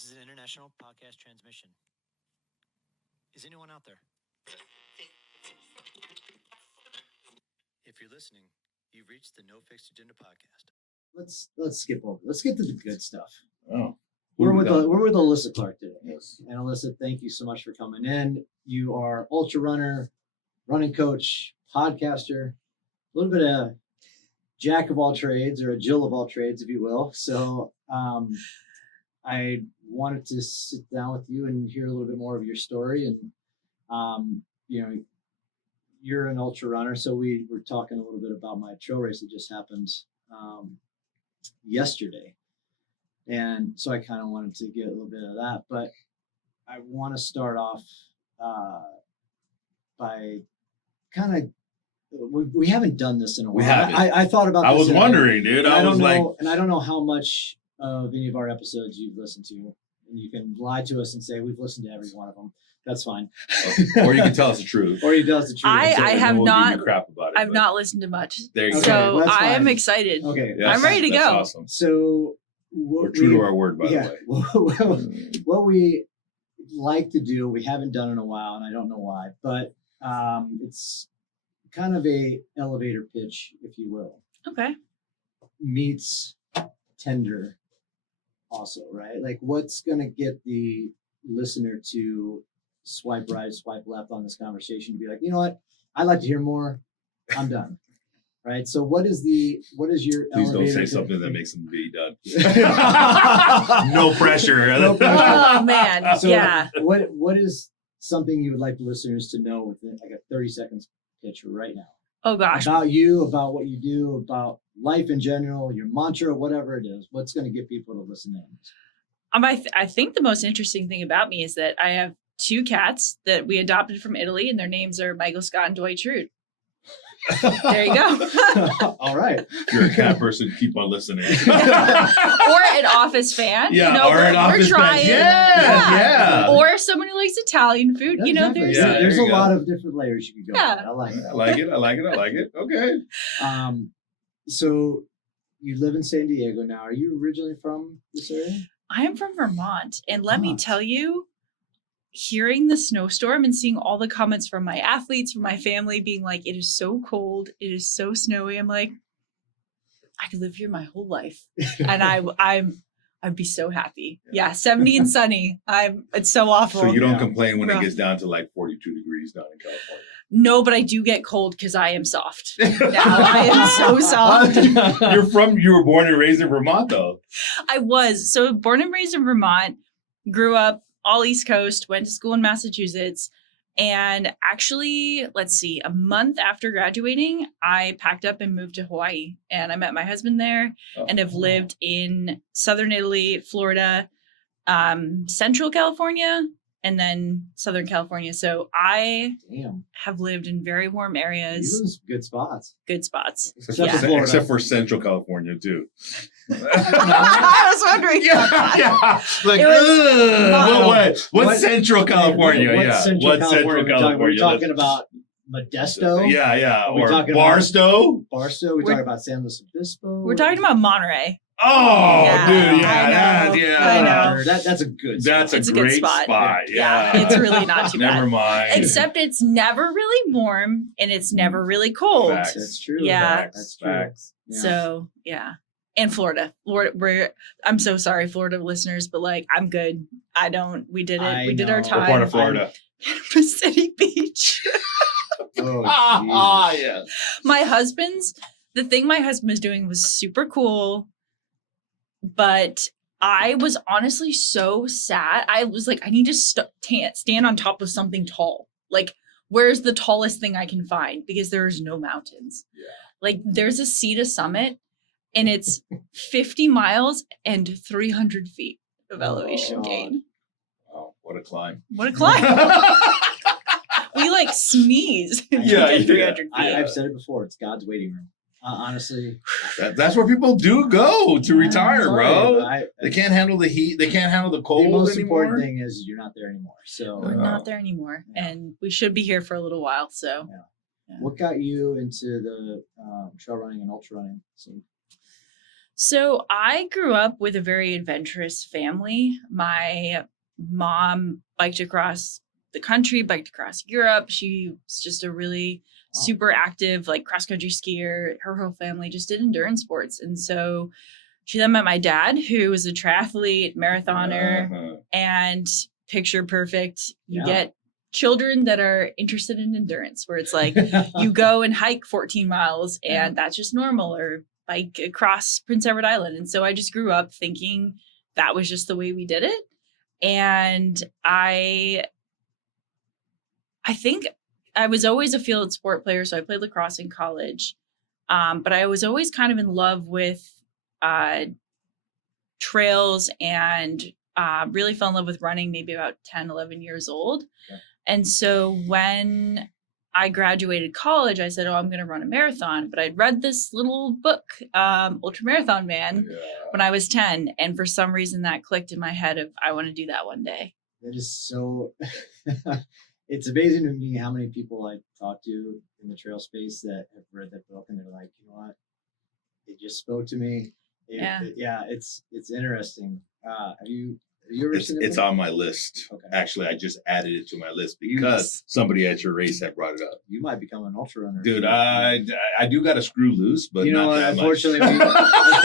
This is an international podcast transmission. Is anyone out there? If you're listening, you've reached the No Fixed Agenda podcast. Let's skip over. Let's get to the good stuff. Oh, We're with Alyssa Clark today. Yes. And Alyssa, thank you so much for coming in. You are ultra runner, running coach, podcaster, a little bit of jack of all trades or a Jill of all trades, if you will. So I wanted to sit down with you and hear a little bit more of your story. And you're an ultra runner, so we were talking a little bit about my trail race that just happened yesterday. And so I kind of wanted to get a little bit of that, but I want to start off by kind of, we haven't done this in a while. We haven't. I thought about this. I was wondering, dude. I don't know how much of any of our episodes you've listened to, and you can lie to us and say we've listened to every one of them. That's fine. Or you can tell us the truth. Or you tell us the truth. I have not. Give you crap about it, I've not listened to much. There you go. So Well, I am excited. Okay. Yes, I'm ready to that's go. Awesome. So We're true to our word, by the way. What we like to do, we haven't done in a while, and I don't know why, but it's kind of a elevator pitch, if you will. Okay. Meets tender also, right? Like what's going to get the listener to swipe right, swipe left on this conversation, be like, you know what? I'd like to hear more. I'm done. Right. So what is your Please don't say elevator something that makes them be done. No pressure. No pressure. Oh man. So yeah. what is something you would like listeners to know within like a 30 seconds pitch right now? Oh gosh. About you, about what you do, about life in general, your mantra, whatever it is. What's going to get people to listen in? I think the most interesting thing about me is that I have 2 cats that we adopted from Italy, and their names are Michael Scott and Dwight Schrute. There you go. All right. If you're a cat person, keep on listening. Or an Office fan. Yeah, or an Office fan. trying. Yeah. Or someone who likes Italian food. Yeah, You know, exactly. there's There's there a you go. lot of different layers you could go Yeah. with. I like it. I like it. Okay. So you live in San Diego now. Are you originally from this area? I am from Vermont, and let me Vermont. tell you, hearing the snowstorm and seeing all the comments from my athletes, from my family being like, it is so cold, it is so snowy. I'm like, I could live here my whole life. And I'd be so happy. Yeah, 70 and sunny. It's so awful. So you don't Yeah. complain when Rough. it gets down to like 42 degrees down in California. No, but I do get cold because I am soft. Now I am so soft. You were born and raised in Vermont, though. I was. So born and raised in Vermont, grew up all East Coast, went to school in Massachusetts. And actually, let's see, a month after graduating, I packed up and moved to Hawaii. And I met my husband there and have lived in Southern Italy, Florida, Central California, and then Southern California. So I Damn. have lived in very warm You areas, live in some good spots. good spots. Except for Florida. Except for Central California, too. I was wondering. Yeah. Like, It was not- what Central California? What Yeah. Central What Central California? California? We're talking about Modesto. Yeah. Are we Or talking about- Barstow. Barstow. We're We're- talking about San Luis Obispo. We're talking about Monterey. Oh, Yeah, dude. I know. Yeah. I know. That's a good. That's It's a a good great spot. Yeah. It's really not too bad. Never mind. Except it's never really warm and it's never really cold. Facts. That's true. Yeah. That's true. Facts. Yeah. So yeah. And Florida. I'm so sorry, Florida listeners, but like I'm good. We did it. We did our know. time. What part of Florida? Panama City Beach. Oh, yeah. The thing my husband was doing was super cool, but I was honestly so sad. I was like, I need to stand on top of something tall. Like, where's the tallest thing I can find? Because there's no mountains. Yeah. Like, there's a Cedar Summit, and it's 50 miles and 300 feet of elevation God. gain. Wow, what a climb. What a climb. We like sneeze. Yeah, Get 300 feet. I've said it before. It's God's waiting room. Honestly, That's where people do go to retire, sorry, bro. but They can't handle the heat. They can't handle the cold the most anymore. important thing is you're not there anymore. So, We're not there anymore, Yeah. and we should be here for a little while. So, what got you into the trail running and ultra running scene? So I grew up with a very adventurous family. My mom biked across the country, biked across Europe. She was just a really super active, like cross country skier. Her whole family just did endurance sports. And so she then met my dad, who was a triathlete, marathoner, and picture perfect. You get children that are interested in endurance, where it's like you go and hike 14 miles and that's just normal, or bike across Prince Edward Island. And so I just grew up thinking that was just the way we did it. And I think I was always a field sport player. So I played lacrosse in college. But I was always kind of in love with trails and really fell in love with running maybe about 10, 11 years old. Okay. And so when I graduated college, I said, I'm going to run a marathon. But I'd read this little book, Ultra Marathon Man, when I was 10. And for some reason that clicked in my head of, I want to do that one day. That is so, it's amazing to me how many people I talk to in the trail space that have read that book and they're like, you know what? It just spoke to me. It's interesting. Have you ever seen it? It's on my list. Okay. Actually, I just added it to my list because somebody at your race had brought it up. You might become an ultra runner, dude. I do got to screw loose, but you know not what? that Unfortunately,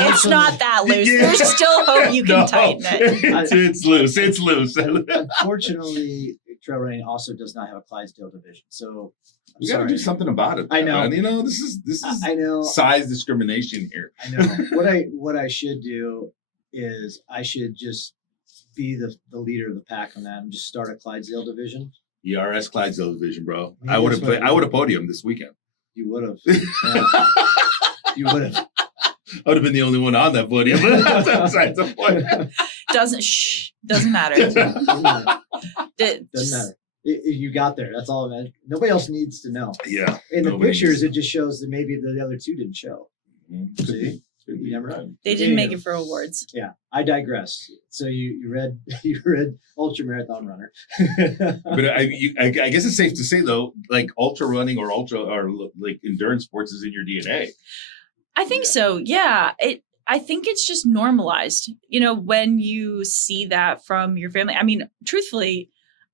it's not that loose. There's still hope you can tighten it. It's loose. It's loose. Unfortunately, trail running also does not have a Clydesdale division, so we got to do something about it. I know. Man. You know, this is I know size discrimination here. I know. What I should do is I should just be the leader of the pack on that and just start a Clydesdale division. ERS Clydesdale division, bro. I would have podiumed this weekend. You would have. Yeah. You would have. I would have been the only one on that podium. That's the point. Doesn't matter. Doesn't matter. You got there. That's all. Nobody else needs to know. Yeah. In the pictures, it just shows that maybe the other two didn't show. Mm-hmm. See, you never know. They didn't make it for awards. Yeah, I digress. So you read Ultra Marathon Runner. But I guess it's safe to say though, like ultra running or like endurance sports is in your DNA. I think so. Yeah. I think it's just normalized. You know, when you see that from your family. I mean, truthfully,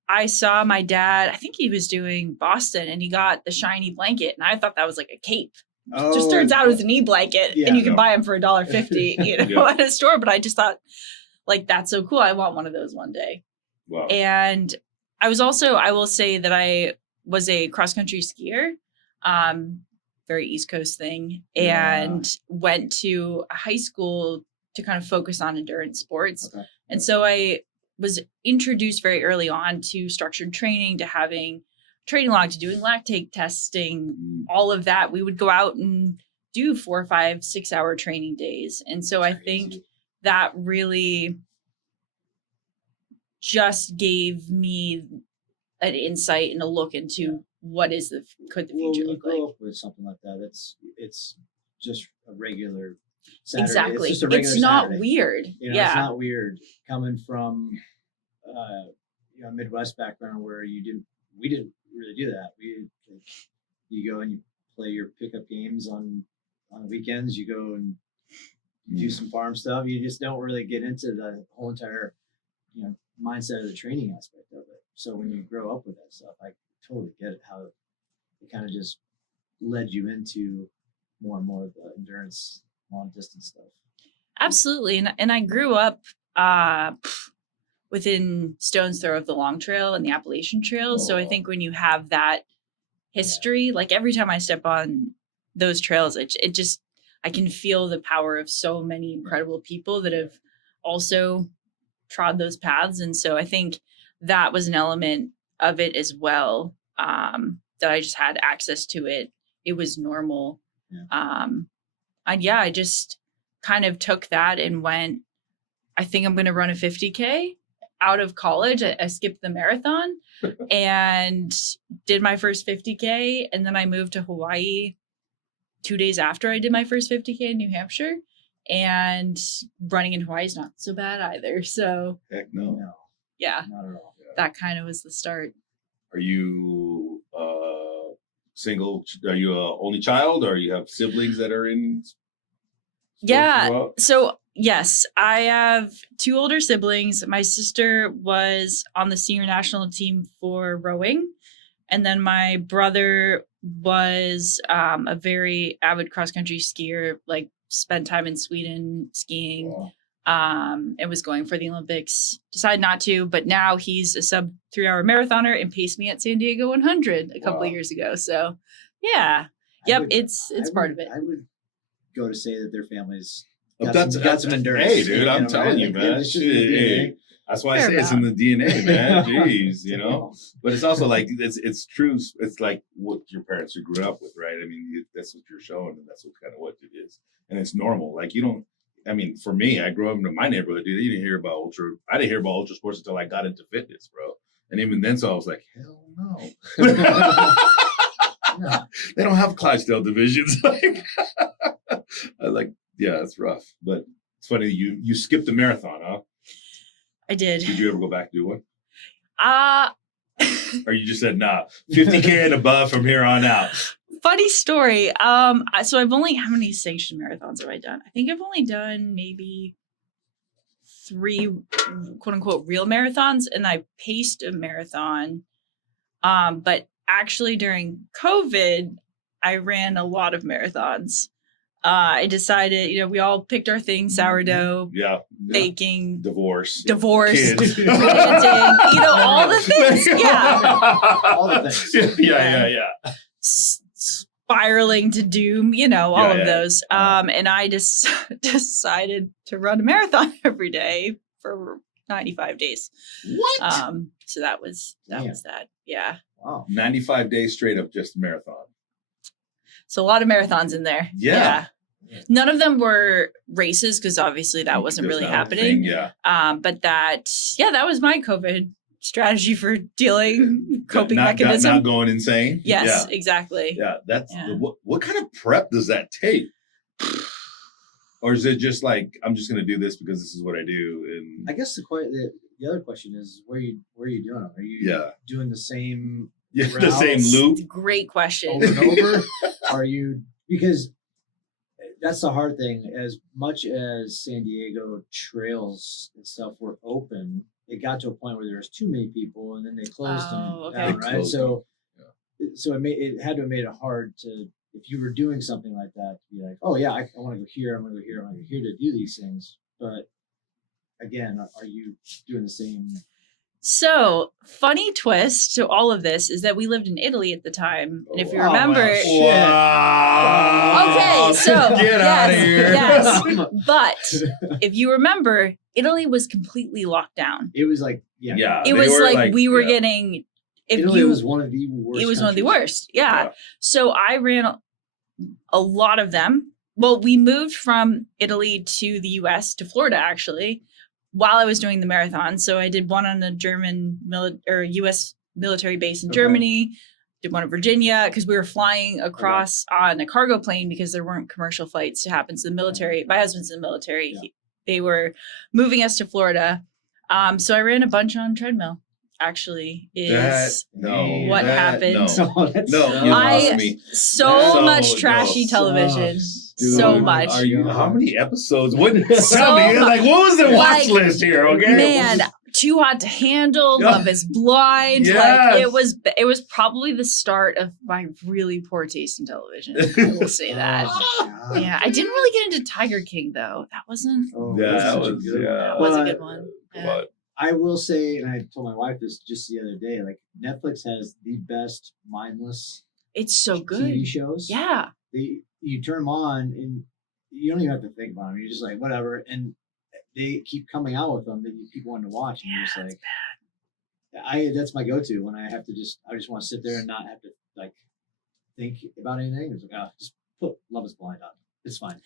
I saw my dad, I think he was doing Boston and he got the shiny blanket and I thought that was like a cape. It just turns out it was a knee blanket and you can buy them for $1.50, at a store. But I just thought like, that's so cool. I want one of those one day. Wow. And I will say that I was a cross country skier, very East Coast thing, and went to a high school to kind of focus on endurance sports. Okay. And so I was introduced very early on to structured training, to having training log, to doing lactate testing, all of that. We would go out and do 4, 5, 6 hour training days. And so I think that really just gave me an insight and a look into what is could the future look like. With something like that, it's just a regular Saturday. Exactly. It's just a regular not Saturday. Weird. It's not weird coming from Midwest background where we didn't really do that. You go and you play your pickup games on the weekends. You go and do some farm stuff. You just don't really get into the whole entire mindset of the training aspect of it. So when you grow up with that stuff, I totally get it, how it kind of just led you into more and more of the endurance long distance stuff. Absolutely. And I grew up within stone's throw of the Long Trail and the Appalachian Trail. So I think when you have that history, like every time I step on those trails, it just, I can feel the power of so many incredible people that have also trod those paths. And so I think that was an element of it as well, that I just had access to it. It was normal. Yeah. I just kind of took that and went, I think I'm going to run a 50K out of college. I skipped the marathon and did my first 50K. And then I moved to Hawaii 2 days after I did my first 50K in New Hampshire. And running in Hawaii is not so bad either. So heck no. Yeah, not at all. That kind of was the start. Are you single? Are you a only child, or you have siblings that are in Yeah. Well, So, yes, I have 2 older siblings. My sister was on the senior national team for rowing. And then my brother was a very avid cross country skier, like spent time in Sweden skiing. wow. And was going for the Olympics. Decided not to, but now he's a sub 3-hour marathoner and paced me at San Diego 100 a couple Wow. of years ago. So, yeah. Yep, it's part of it. I would go to say that their families Well, got some endurance. Hey, dude, I'm telling you, like, man. it's just in the DNA. That's why I Fair say it's in the DNA, man. Jeez, But it's also like it's true. It's like what your parents you grew up with, right? I mean, that's what you're showing, and that's what kind of what it is, and it's normal. Like you don't. I mean, for me, I grew up in my neighborhood, dude. You didn't hear about I didn't hear about ultra sports until I got into fitness, bro. And even then, so I was like, hell no. Yeah. They don't have Clydesdale divisions. Yeah, that's rough. But it's funny you skipped the marathon, huh? I did. Did you ever go back to do one? Uh Or you just said, nah, 50K and above from here on out? Funny story. So I've only, how many sanctioned marathons have I done? I think I've only done maybe 3 quote unquote real marathons, and I paced a marathon. But actually during COVID, I ran a lot of marathons. I decided, we all picked our thing, sourdough, Yeah. baking, Divorce. kids, Kids. parenting, all the things. Yeah. All the things. Yeah. Spiraling to doom, all of Yeah. those. And I just decided to run a marathon every day for 95 days. What? So that was that. Yeah. Wow. 95 days straight of just marathon. So a lot of marathons in there. Yeah. None of them were races because obviously that wasn't That's really not a happening. thing, yeah. But that was my COVID strategy for coping not, mechanism. Not going insane. Yes, Yeah. exactly. Yeah. That's Yeah. what kind of prep does that take? Or is it just like I'm just gonna do this because this is what I do? And I guess the other question is where are you doing it? Are you doing the same the routes same loop? Great question. over and over? Are you, because that's the hard thing. As much as San Diego trails and stuff were open, it got to a point where there was too many people, and then they closed them down, right? Closed So it had to have made it hard to, if you were doing something like that, to be like, oh yeah, I want to go here, I'm going to go here, I'm going to go here to do these things. But again, are you doing the same? So, funny twist to all of this is that we lived in Italy at the time. And if you Oh, remember, Wow. okay, so Get out of here. yes. But if you remember, Italy was completely locked down. It was like, Yeah. It they was were like we were yeah. getting, Italy was one of the worst. it was one of the countries. worst. Yeah. So I ran a lot of them. Well, we moved from Italy to the US, to Florida, actually, while I was doing the marathon. So I did one on a German US military base in Germany, did one in Virginia, because we were flying across on a cargo plane because there weren't commercial flights to happen. So the military, my husband's in the military, they were moving us to Florida. So I ran a bunch on treadmill. Actually, is what happened. No, No, you lost me. So much trashy television. Dude, So much. Are you? How many episodes? What? So tell me, much. like, what was the watch Like, list here? Okay, Man, Too Hot to Handle, Love is Blind. Yes. Like it was probably the start of my really poor taste in television. I will say that. Yeah, I didn't really get into Tiger King though. That wasn't. Yeah, that's that such a was. good one. Yeah, That was a good one. Yeah. But I will say, and I told my wife this just the other day, like Netflix has the best mindless It's so good. TV shows. Yeah. You turn them on and you don't even have to think about them. You're just like, whatever. And they keep coming out with them that you keep wanting to watch. And you're just like, that's my go-to when I just want to sit there and not have to like think about anything. It's like, just put Love is Blind on. It's fine.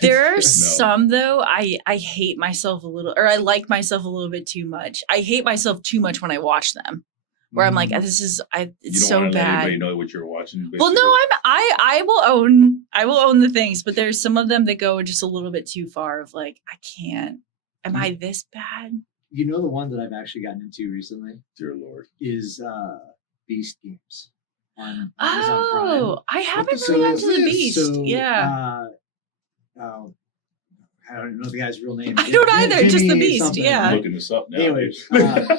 There are some though, I hate myself a little, or I like myself a little bit too much. I hate myself too much when I watch them, where I'm like, it's you don't so want to let bad. anybody know what you're watching. Well, no, basically. I will own the things, but there's some of them that go just a little bit too far of like, I can't. Am I this bad? You know, the one that I've actually gotten into recently Dear Lord. is Beast Games on Amazon Prime. Oh, I haven't So really gotten is to the this. Beast. So, Yeah. I don't know the guy's real name. I don't either. Just the Jimmy Beast. something, Yeah. I'm looking this up now. Anyway, dude.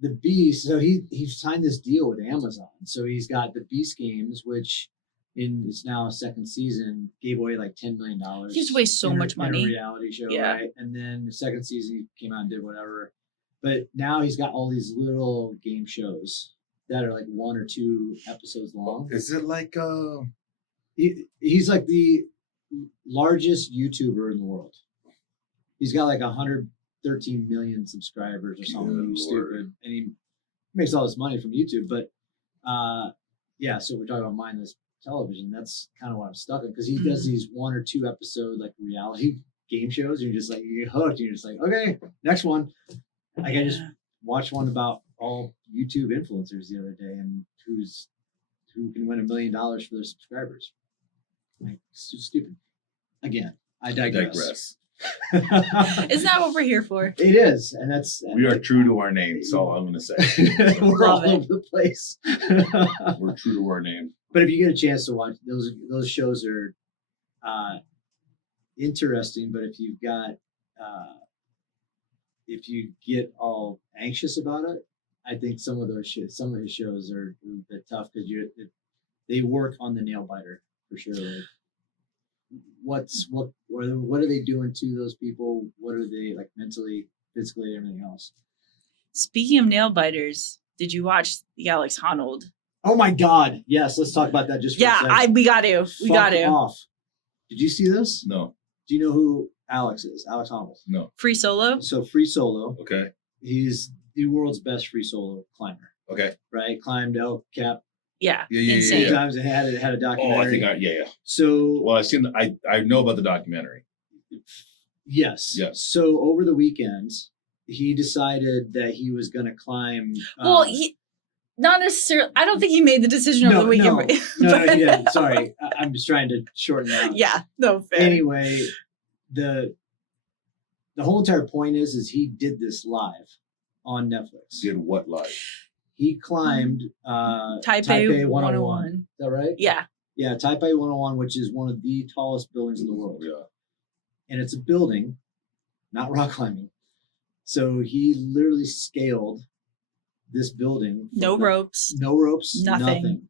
the Beast. So he signed this deal with Amazon. So he's got the Beast games, which it's now a second season, gave away like $10 million. He gives away so much in a money. reality show, Yeah. right? And then the second season he came out and did whatever. But now he's got all these little game shows that are like 1 or 2 episodes long. Is it like He's like the largest YouTuber in the world. He's got like 113 million subscribers or something. Good He's Lord. stupid, and he makes all this money from YouTube. But yeah, so we're talking about mindless television. That's kind of what I'm stuck in, because he does these 1 or 2 episode like reality game shows. And you're just like, you get hooked. And you're just like, okay, next one. Like I just watched one about all YouTube influencers the other day, and who can win $1 million for their subscribers. Like, stupid. Again, I digress. Isn't that what we're here for? It is, and that's We are true to our name. That's all I'm going to say. we're all Love it. over the place. We're true to our name. But if you get a chance to watch those shows are interesting. But if you've got if you get all anxious about it, I think some of his shows are a bit tough, because they work on the nail biter for sure. Like, what are they doing to those people? What are they like mentally, physically, everything else? Speaking of nail biters, did you watch the Alex Honnold? Oh my God! Yes, let's talk about that just for a second. We got to. We Fuck got to. off. Did you see this? No. Do you know who Alex is? Alex Honnold. No. Free solo. So free solo. Okay. He's the world's best free solo climber. Okay. Right? Climbed El Cap Yeah. Yeah. Insane. times. It had a Oh, documentary. I think yeah. So Well, I've seen. I know about the documentary. yes. Yes. So over the weekend, he decided that he was going to climb. Well, he not necessarily. I don't think he made the decision over the weekend. No, he didn't. Sorry, I'm just trying to shorten that. Yeah. No fair. Anyway, the whole entire point is he did this live on Netflix. Did what live? He climbed Taipei 101. Is that right? Yeah. Yeah, Taipei 101, which is one of the tallest buildings in the world. Yeah. And it's a building, not rock climbing. So he literally scaled this building. No ropes. No ropes. Nothing.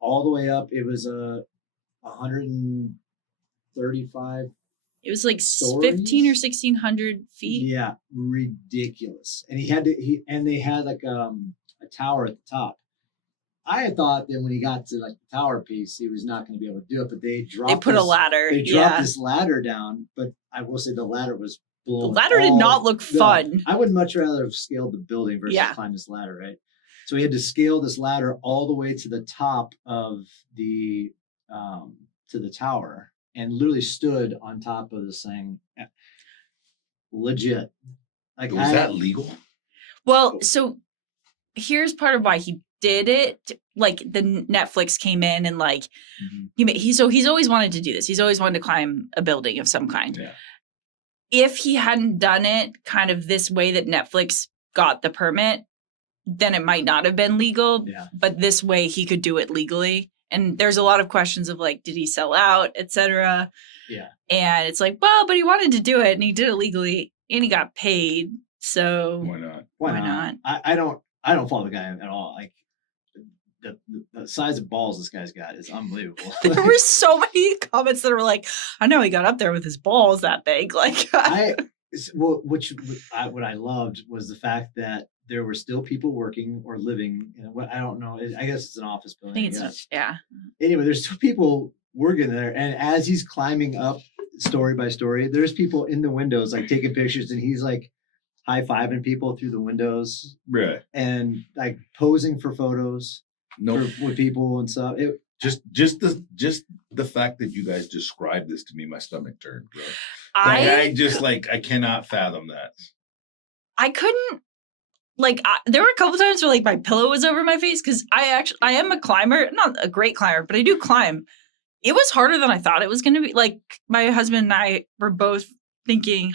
All the way up. It was 135. It was like Stories? 15 or 1600 feet. Yeah, ridiculous. And they had like a tower at the top. I had thought that when he got to like the tower piece, he was not going to be able to do it, but they dropped. They put a ladder. They dropped Yeah. this ladder down, but I will say the ladder was The blown. ladder did not look No, fun. I would much rather have scaled the building versus Yeah. climb this ladder, right? So he had to scale this ladder all the way to the top of the tower, and literally stood on top of this thing. Legit. Like Was that legal? Well, so here's part of why he did it. Like the Netflix came in and like he's always wanted to do this. He's always wanted to climb a building of some kind. Yeah. If he hadn't done it kind of this way that Netflix got the permit, then it might not have been legal. Yeah. But this way he could do it legally. And there's a lot of questions of like, did he sell out, etc. Yeah. And it's like, well, but he wanted to do it and he did it legally and he got paid. So Why not? Why Why not? I don't follow the guy at all. Like the size of balls this guy's got is unbelievable. there were so many comments that were like, I know he got up there with his balls that big. Like, What I loved was the fact that there were still people working or living in what I don't know. I guess it's an office I building. think it's, yeah. Anyway, there's still people working there, and as he's climbing up story by story, there's people in the windows like taking pictures, and he's like high-fiving people through the windows Right. and like posing for photos No. with people and stuff. Just the fact that you guys described this to me, my stomach turned. Bro. I just like I cannot fathom that. I couldn't, like, there were a couple times where like my pillow was over my face because I am a climber, not a great climber, but I do climb. It was harder than I thought it was going to be. Like my husband and I were both thinking,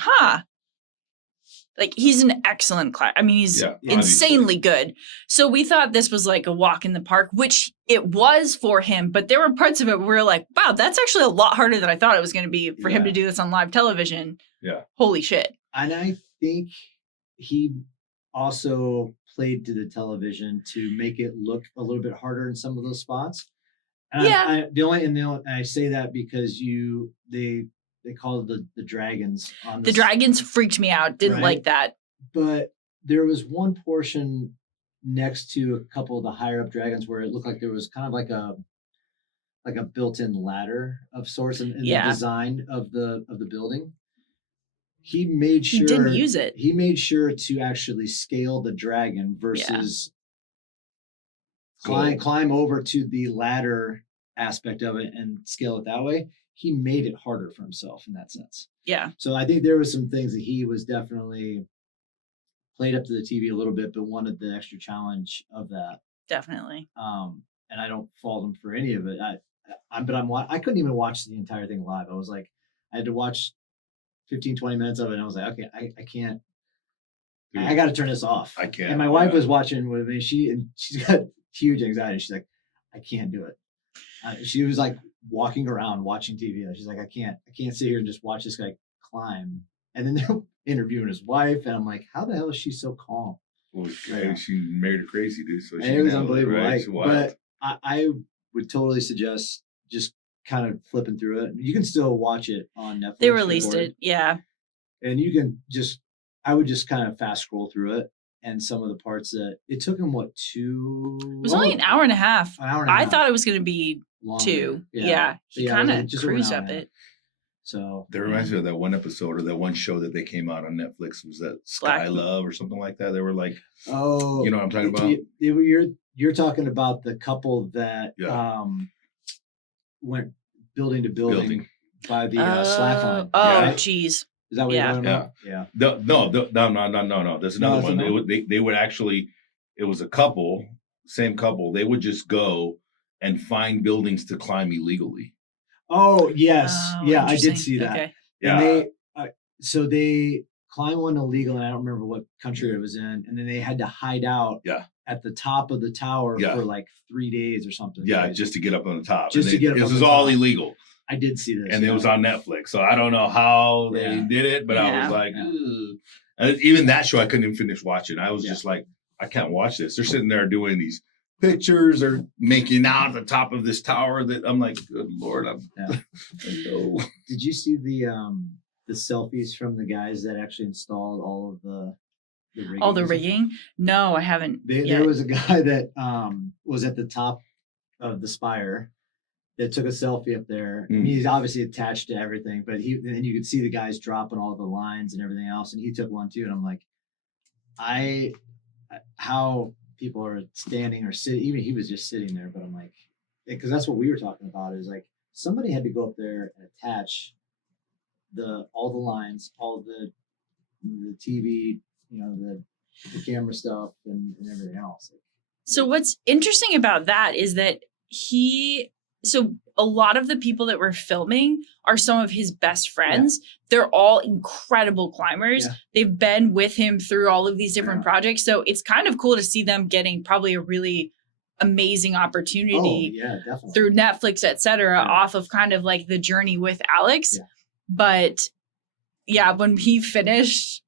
Like he's an excellent I mean, he's insanely good. So we thought this was like a walk in the park, which it was for him. But there were parts of it where we were like, wow, that's actually a lot harder than I thought it was going to be for him to do this on live television. Yeah. Holy shit. And I think he also played to the television to make it look a little bit harder in some of those spots. And I say that because they called the dragons on the dragons freaked me out. Didn't like that. But there was one portion next to a couple of the higher up dragons where it looked like there was kind of like a built-in ladder of sorts in the design of the building. He made sure he didn't use it. He made sure to actually scale the dragon versus climb over to the ladder aspect of it and scale it that way. He made it harder for himself in that sense. Yeah. So I think there was some things that he was definitely played up to the TV a little bit, but wanted the extra challenge of that. Definitely. And I don't fault him for any of it. I couldn't even watch the entire thing live. I was like, I had to watch 15, 20 minutes of it. And I was like, okay, I can't. Dude, I got to turn this off. I can't. And my wife was watching with me. She's got huge anxiety. She's like, I can't do it. She was like walking around watching TV. She's like, I can't sit here and just watch this guy climb. And then they're interviewing his wife, and I'm like, how the hell is she so calm? Well, she married a crazy dude, so it was unbelievable. Right? But I would totally suggest just kind of flipping through it. You can still watch it on Netflix. They released it, yeah. And you can I would just kind of fast scroll through it. And some of the parts that it took him, it was only an hour and a half. I thought it was going to be longer. 2. Yeah. He kind of cruised up it. So that reminds me of that one episode or that one show that they came out on Netflix. Was that Sky Love or something like that? They were like, oh, you know what I'm talking about? You're talking about the couple that went building to building by the slack line. Oh, geez. Is that what you're talking about? Yeah. No. There's another one. They would actually, it was a couple, same couple. They would just go and find buildings to climb illegally. Oh, yes. Yeah, I did see that. Okay. Yeah. So they climbed one illegal, and I don't remember what country it was in, and then they had to hide out at the top of the tower for like 3 days or something. Yeah, just to get up on the top. Just to get up on the top. This was all illegal. I did see this. And it was on Netflix. So I don't know how they did it, but I was like, and even that show I couldn't even finish watching. I was just like, I can't watch this. They're sitting there doing these pictures or making out at the top of this tower that I'm like, good Lord, I know. Did you see the selfies from the guys that actually installed all of the rigging? All the rigging? No, I haven't. There was a guy that was at the top of the spire that took a selfie up there. I mean, he's obviously attached to everything, but then you could see the guys dropping all the lines and everything else, and he took one too. And I'm like, how people are standing or sitting, even he was just sitting there, but I'm like, because that's what we were talking about, is like somebody had to go up there and attach all the lines, all the TV, the camera stuff and everything else. So what's interesting about that is that so a lot of the people that were filming are some of his best friends. Yeah. They're all incredible climbers. Yeah. They've been with him through all of these different projects. So it's kind of cool to see them getting probably a really amazing opportunity through Netflix, et cetera, off of kind of like the journey with Alex. Yeah. But when he finished,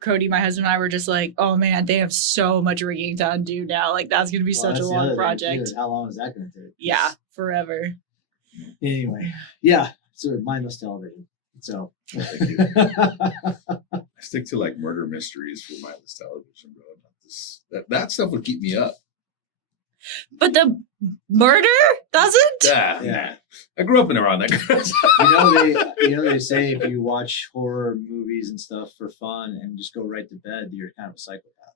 Cody, my husband, and I were just like, oh man, they have so much rigging to undo now. Like that's going to be such a long project. How long is that going to take? Yeah, forever. Anyway, so mindless television. So I stick to like murder mysteries for mindless television, bro. That stuff would keep me up. But the murder doesn't? Yeah. I grew up in around that kind of stuff. They say if you watch horror movies and stuff for fun and just go right to bed, you're kind of a psychopath.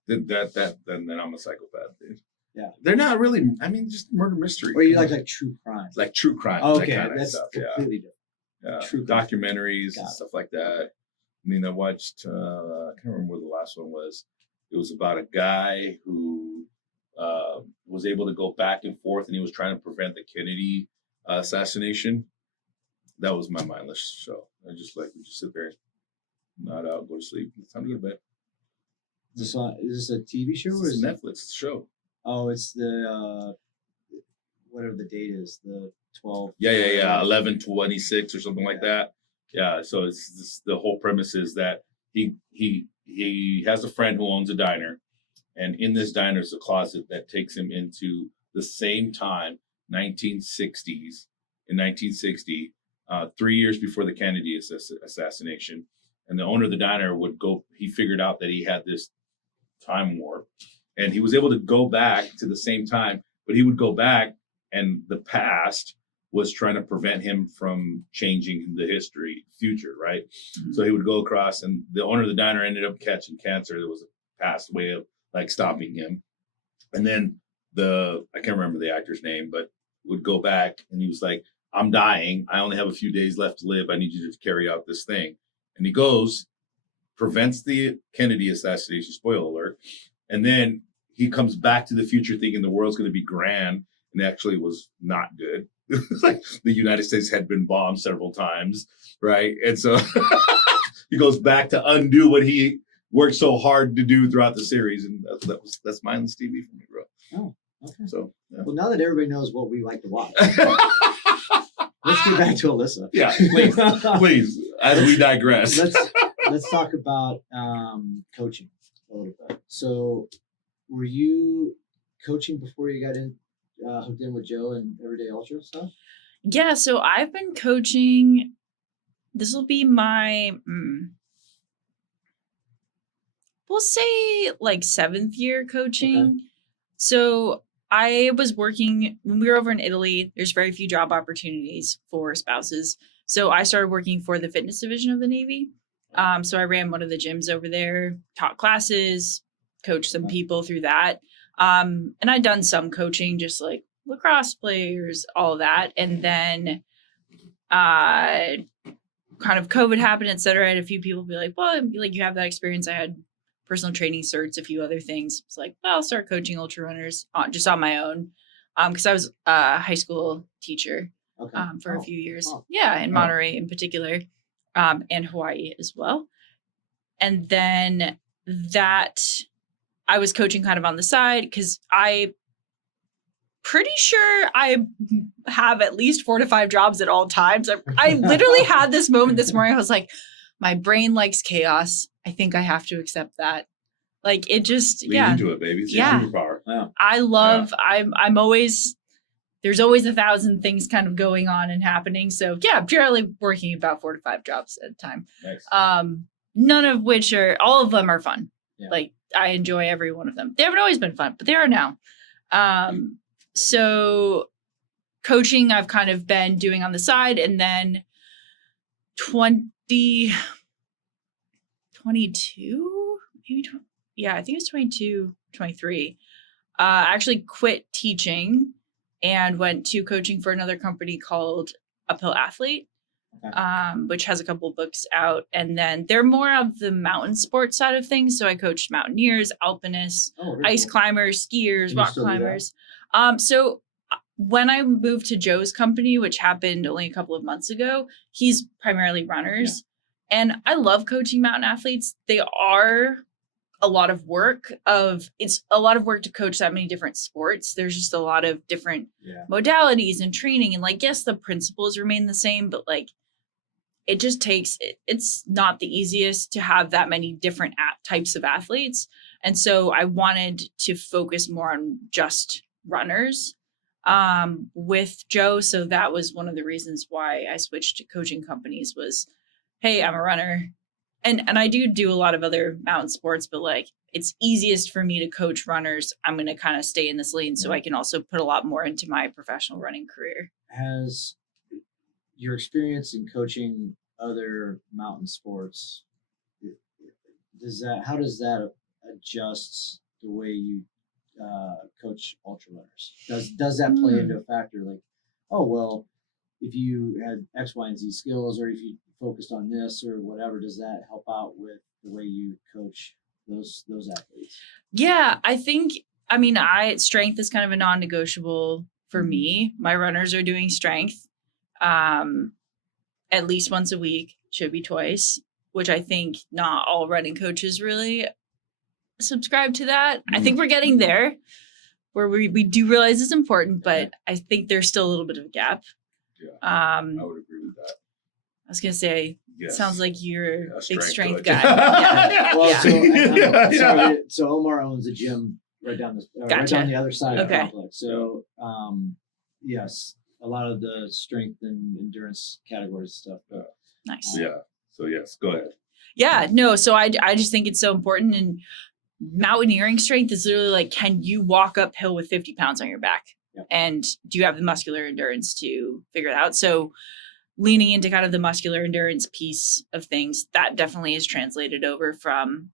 Then I'm a psychopath, dude. Yeah. They're not really, just murder mystery. Or you like true crime. Like true crime. Oh, okay, that kind that's of stuff. completely different. Yeah. True documentaries and stuff like that. I mean, I watched, I can't remember what the last one was. It was about a guy who was able to go back and forth, and he was trying to prevent the Kennedy assassination. That was my mindless show. I just would just sit there, nod out, go to sleep. It's time to go to bed. Is this a TV show or It's is a it? Netflix show. Oh, it's the whatever the date is, the 12. Yeah. 11/26 or something like that. Yeah. So the whole premise is that he has a friend who owns a diner, and in this diner is a closet that takes him into the same time, 1960s. In 1960, 3 years before the Kennedy assassination, and the owner of the diner would go. He figured out that he had this time warp, and he was able to go back to the same time, but he would go back, and the past was trying to prevent him from changing the future, right? Mm-hmm. So he would go across, and the owner of the diner ended up catching cancer. There was a past way of like stopping him. And then I can't remember the actor's name, but would go back, and he was like, I'm dying. I only have a few days left to live. I need you to carry out this thing. And he goes, prevents the Kennedy assassination, spoiler alert. And then he comes back to the future thinking the world's going to be grand, and it actually was not good. Like the United States had been bombed several times, right? And so he goes back to undo what he worked so hard to do throughout the series, and that's mindless TV for me, bro. Oh, okay. So yeah. Well, now that everybody knows what we like to watch, let's get back to Alyssa. Yeah, please, as we digress. Let's talk about coaching a little bit. So, were you coaching before you got hooked in with Joe and Everyday Ultra stuff? Yeah, so I've been coaching. This will be my, we'll say like 7th year coaching. Okay. So I was working, when we were over in Italy, there's very few job opportunities for spouses. So I started working for the fitness division of the Navy. So I ran one of the gyms over there, taught classes, coached some people through that. And I'd done some coaching, just like lacrosse players, all of that. And then kind of COVID happened, et cetera. I had a few people be like, well, like you have that experience. I had personal training certs, a few other things. It's like, well, I'll start coaching ultra runners just on my own. Because I was a high school teacher for a few years. Oh. Yeah, in Monterey in particular, and Hawaii as well. And then that I was coaching kind of on the side because I pretty sure I have at least 4 to 5 jobs at all times. I literally had this moment this morning. I was like, my brain likes chaos. I think I have to accept that. Like it just, lean into it, baby. It's your superpower. Yeah. I love, I'm always, there's always 1,000 things kind of going on and happening. So yeah, I'm generally working about 4 to 5 jobs at a time. Nice. None of which all of them are fun. Yeah. Like I enjoy every one of them. They haven't always been fun, but they are now. So coaching I've kind of been doing on the side, and then 2022, maybe, I think it was 22, 23. I actually quit teaching and went to coaching for another company called Uphill Athlete, which has a couple of books out. And then they're more of the mountain sports side of things. So I coached mountaineers, alpinists, ice climbers, skiers, rock climbers. So when I moved to Joe's company, which happened only a couple of months ago, he's primarily runners. Yeah. And I love coaching mountain athletes. They are a lot of work it's a lot of work to coach that many different sports. There's just a lot of different modalities and training. And like, yes, the principles remain the same, but like it just takes, it's not the easiest to have that many different types of athletes. And so I wanted to focus more on just runners with Joe. So that was one of the reasons why I switched to coaching companies was, hey, I'm a runner. And I do a lot of other mountain sports, but like it's easiest for me to coach runners. I'm going to kind of stay in this lane so I can also put a lot more into my professional running career. Has your experience in coaching other mountain sports, how does that adjust the way you coach ultra runners? Does that play into a factor? Like, oh, well, if you had X, Y, and Z skills, or if you focused on this or whatever, does that help out with the way you coach those athletes? Yeah, I think, strength is kind of a non-negotiable for me. My runners are doing strength at least once a week, should be twice, which I think not all running coaches really subscribe to that. I think we're getting there where we do realize it's important, but I think there's still a little bit of a gap. Yeah, I I would agree with that. was going to say, Yes. sounds like you're a big strength coach. guy. Yeah. Well, Yeah. so Omar owns a gym right down right Gotcha. down the other side of the Okay. complex. So, yes, a lot of the strength and endurance categories stuff. But Nice. Yeah. So yes, go ahead. Yeah, no, so I just think it's so important. And mountaineering strength is literally like, can you walk uphill with 50 pounds on your back? Yep. And do you have the muscular endurance to figure it out? So leaning into kind of the muscular endurance piece of things, that definitely is translated over from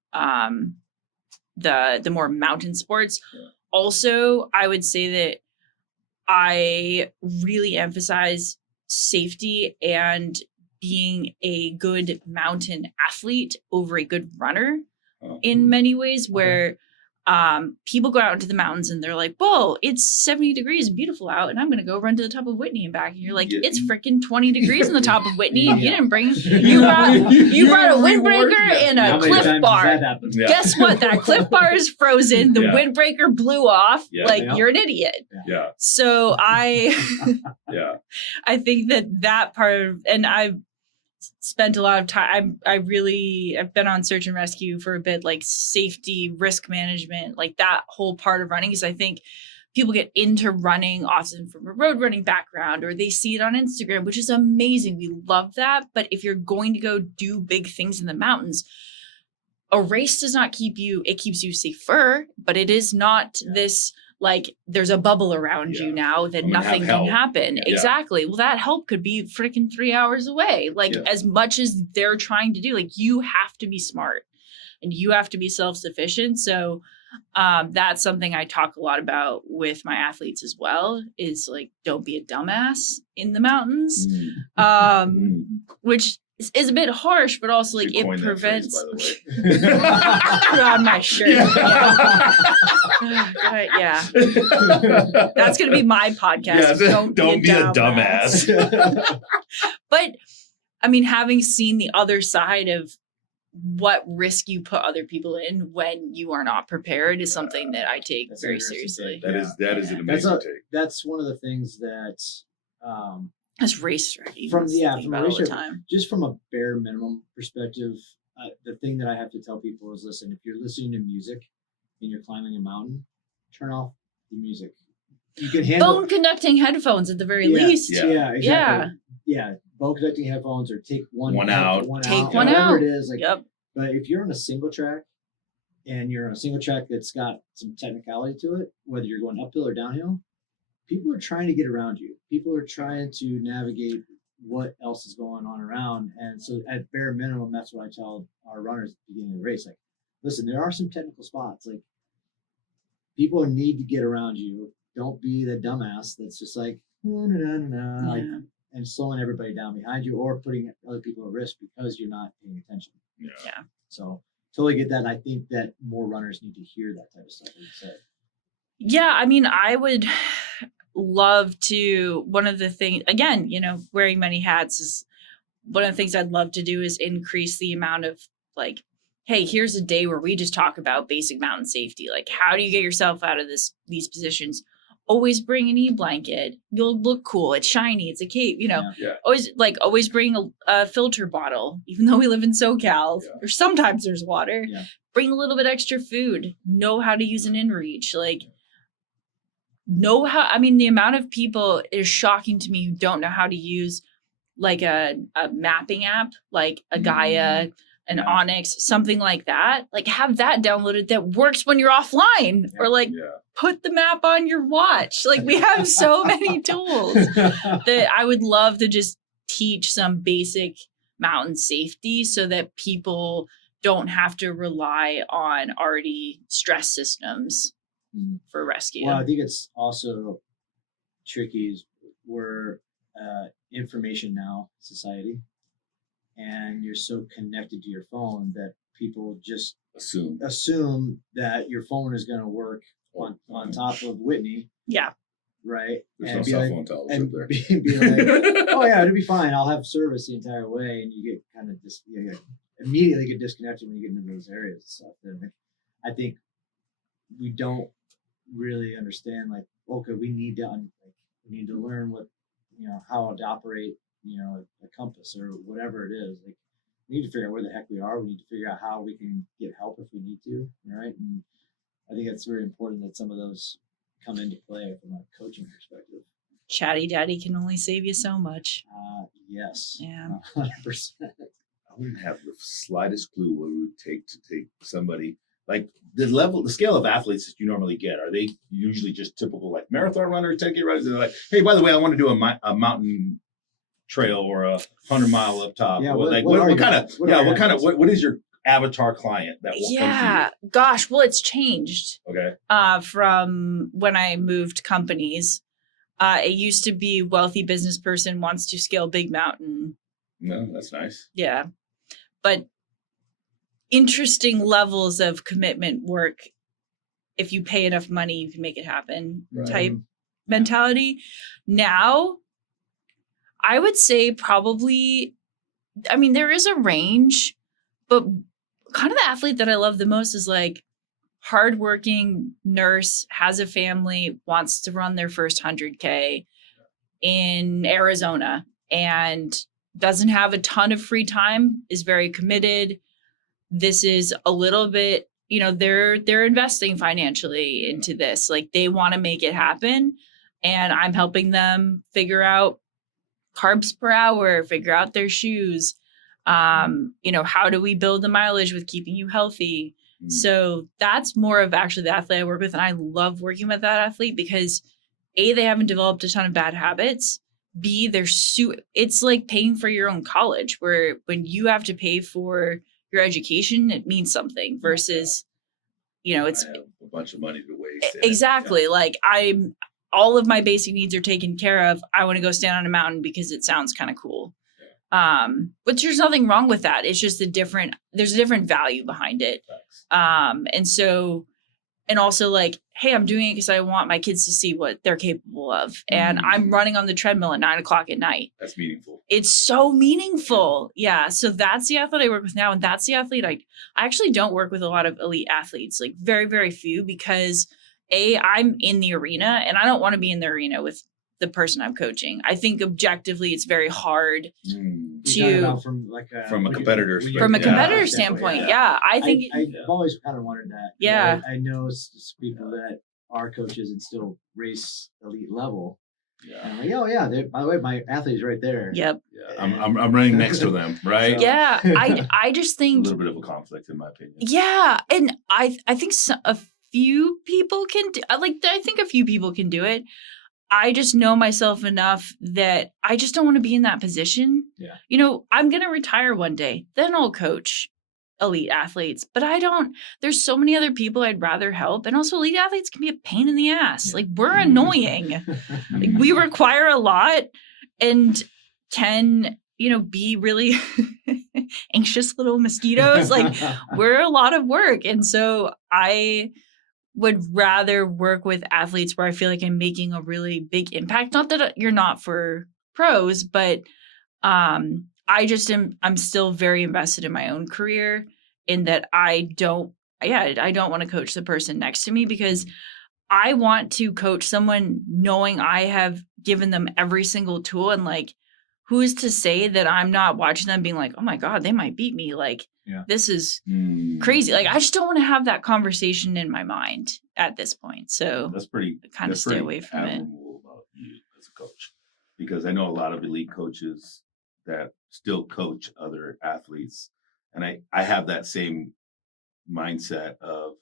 the more mountain sports. Yeah. Also, I would say that I really emphasize safety and being a good mountain athlete over a good runner in many ways, where people go out into the mountains and they're like, whoa, it's 70 degrees and beautiful out, and I'm going to go run to the top of Whitney and back. And you're like, Yeah. it's freaking 20 degrees on the top of Whitney. And you Yeah. didn't bring, you brought a windbreaker and how a many Cliff times Bar. has that happened? Yeah. Guess what? That Cliff Bar is frozen. The Yeah. windbreaker blew off. Yeah. Like, Yeah. you're an idiot. Yeah. So I think that part of, and I've spent a lot of time. I've been on search and rescue for a bit, like safety, risk management, like that whole part of running. Because I think people get into running often from a road running background, or they see it on Instagram, which is amazing. We love that. But if you're going to go do big things in the mountains, a race does not keep you, it keeps you safer, but it is not this, like, there's a bubble around you now that I'm gonna nothing have can help. happen. Yeah. Exactly. Well, that help could be freaking 3 hours away. Like, Yeah. as much as they're trying to do, like, you have to be smart and you have to be self-sufficient. So that's something I talk a lot about with my athletes as well, is like, don't be a dumbass in the mountains. Which is a bit harsh, but also like You it coined that phrase, prevents. by the way. Put on my shirt. Yeah. That's gonna be my podcast. Yeah, Don't be a dumbass. But I mean, having seen the other side of what risk you put other people in when you are not prepared is something that I take That's an very interesting seriously. take. That is an amazing take. That's one of the things that That's race strategy. from a all race the strategy, time. just from a bare minimum perspective, the thing that I have to tell people is, listen, if you're listening to music and you're climbing a mountain, turn off the music. You can handle Bone conducting headphones at the very Yeah. least. Yeah, exactly. Yeah. Yeah, bone conducting headphones, or take one out. Take one whatever out. it is. Like, Yep. but if you're on a single track, and you're on a single track that's got some technicality to it, whether you're going uphill or downhill, people are trying to get around you. People are trying to navigate what else is going on around. And so at bare minimum, that's what I tell our runners at the beginning of the race. Like, listen, there are some technical spots. Like, people need to get around you. Don't be the dumbass that's just like, like, and slowing everybody down behind you, or putting other people at risk because you're not paying attention. Yeah. So totally get that. And I think that more runners need to hear that type of stuff. Like you said. Yeah, I mean, I would love to, one of the things, again, wearing many hats is one of the things I'd love to do, is increase the amount of, like, hey, here's a day where we just talk about basic mountain safety. Like, how do you get yourself out of these positions? Always bring an e-blanket. You'll look cool. It's shiny. It's a cape, Yeah. Always bring a filter bottle, even though we live in SoCal, Yeah. or sometimes there's water. Yeah. Bring a little bit extra food. Know how to use an inReach. Like, the amount of people is shocking to me who don't know how to use like a mapping app, like a Gaia, an Onyx, something like that. Like, have that downloaded that works when you're offline, or like put the map on your watch. Like, we have so many tools that I would love to just teach some basic mountain safety so that people don't have to rely on already stress systems for rescue. Well, I think it's also tricky is we're information now society, and you're so connected to your phone that people just assume that your phone is going to work on top of Whitney. Yeah. Right. There's and no be cell like, phone towers and up there. be like, oh yeah, it'll be fine. I'll have service the entire way, and you get kind of immediately get disconnected when you get into those areas and stuff. And I think we don't really understand like, okay, we need to learn what, how to operate, a compass or whatever it is. Like, we need to figure out where the heck we are. We need to figure out how we can get help if we need to, right? And I think it's very important that some of those come into play from a coaching perspective. Chatty Daddy can only save you so much. Yes. Yeah. 100%. I wouldn't have the slightest clue what it would take to take somebody like the scale of athletes that you normally get. Are they usually just typical like marathon runners, 10K runners? They're like, hey, by the way, I want to do a mountain trail or a 100-mile up top. Yeah, what is your avatar client that will come to you? Gosh, well, it's changed. Okay. From when I moved companies. It used to be wealthy business person wants to scale big mountain. No, that's nice. Yeah. But interesting levels of commitment work. If you pay enough money, you can make it happen type mentality. Now, I would say probably, I mean, there is a range, but kind of the athlete that I love the most is like hardworking nurse, has a family, wants to run their first 100K in Arizona and doesn't have a ton of free time, is very committed. This is a little bit, they're investing financially into this. Like they want to make it happen. And I'm helping them figure out carbs per hour, figure out their shoes. How do we build the mileage with keeping you healthy? So that's more of actually the athlete I work with. And I love working with that athlete because A, they haven't developed a ton of bad habits. B, it's like paying for your own college, where when you have to pay for your education, it means something versus, it's I have a bunch of money to waste. Exactly. Like all of my basic needs are taken care of. I want to go stand on a mountain because it sounds kind of cool. But there's nothing wrong with that. It's just there's a different value behind it. And also like, hey, I'm doing it because I want my kids to see what they're capable of. And I'm running on the treadmill at 9:00 at night. That's meaningful. It's so meaningful. Yeah. So that's the athlete I work with now. And that's the athlete I actually don't work with a lot of elite athletes, like very, very few, because I'm in the arena and I don't want to be in the arena with the person I'm coaching. I think objectively it's very hard from a competitor standpoint. Yeah. I think I've always kind of wondered that. Yeah. I know people that are coaches and still race elite level. Yeah. And I'm like, oh yeah, by the way, my athlete is right there. Yep. Yeah. I'm running next to them, right? Yeah. I just think a little bit of a conflict in my opinion. Yeah. And I think a few people can do, I think a few people can do it. I just know myself enough that I just don't want to be in that position. Yeah. I'm going to retire one day, then I'll coach elite athletes, but there's so many other people I'd rather help. And also elite athletes can be a pain in the ass. Like we're annoying. Like, we require a lot and can, be really anxious little mosquitoes. Like we're a lot of work. And so I would rather work with athletes where I feel like I'm making a really big impact. Not that you're not for pros, but I'm still very invested in my own career in that I don't want to coach the person next to me because I want to coach someone knowing I have given them every single tool and like, who is to say that I'm not watching them being like, oh my God, they might beat me. Like, this is crazy. Like, I just don't want to have that conversation in my mind at this point. So that's pretty kind of stay away from it. About you as a coach, because I know a lot of elite coaches that still coach other athletes, and I have that same mindset of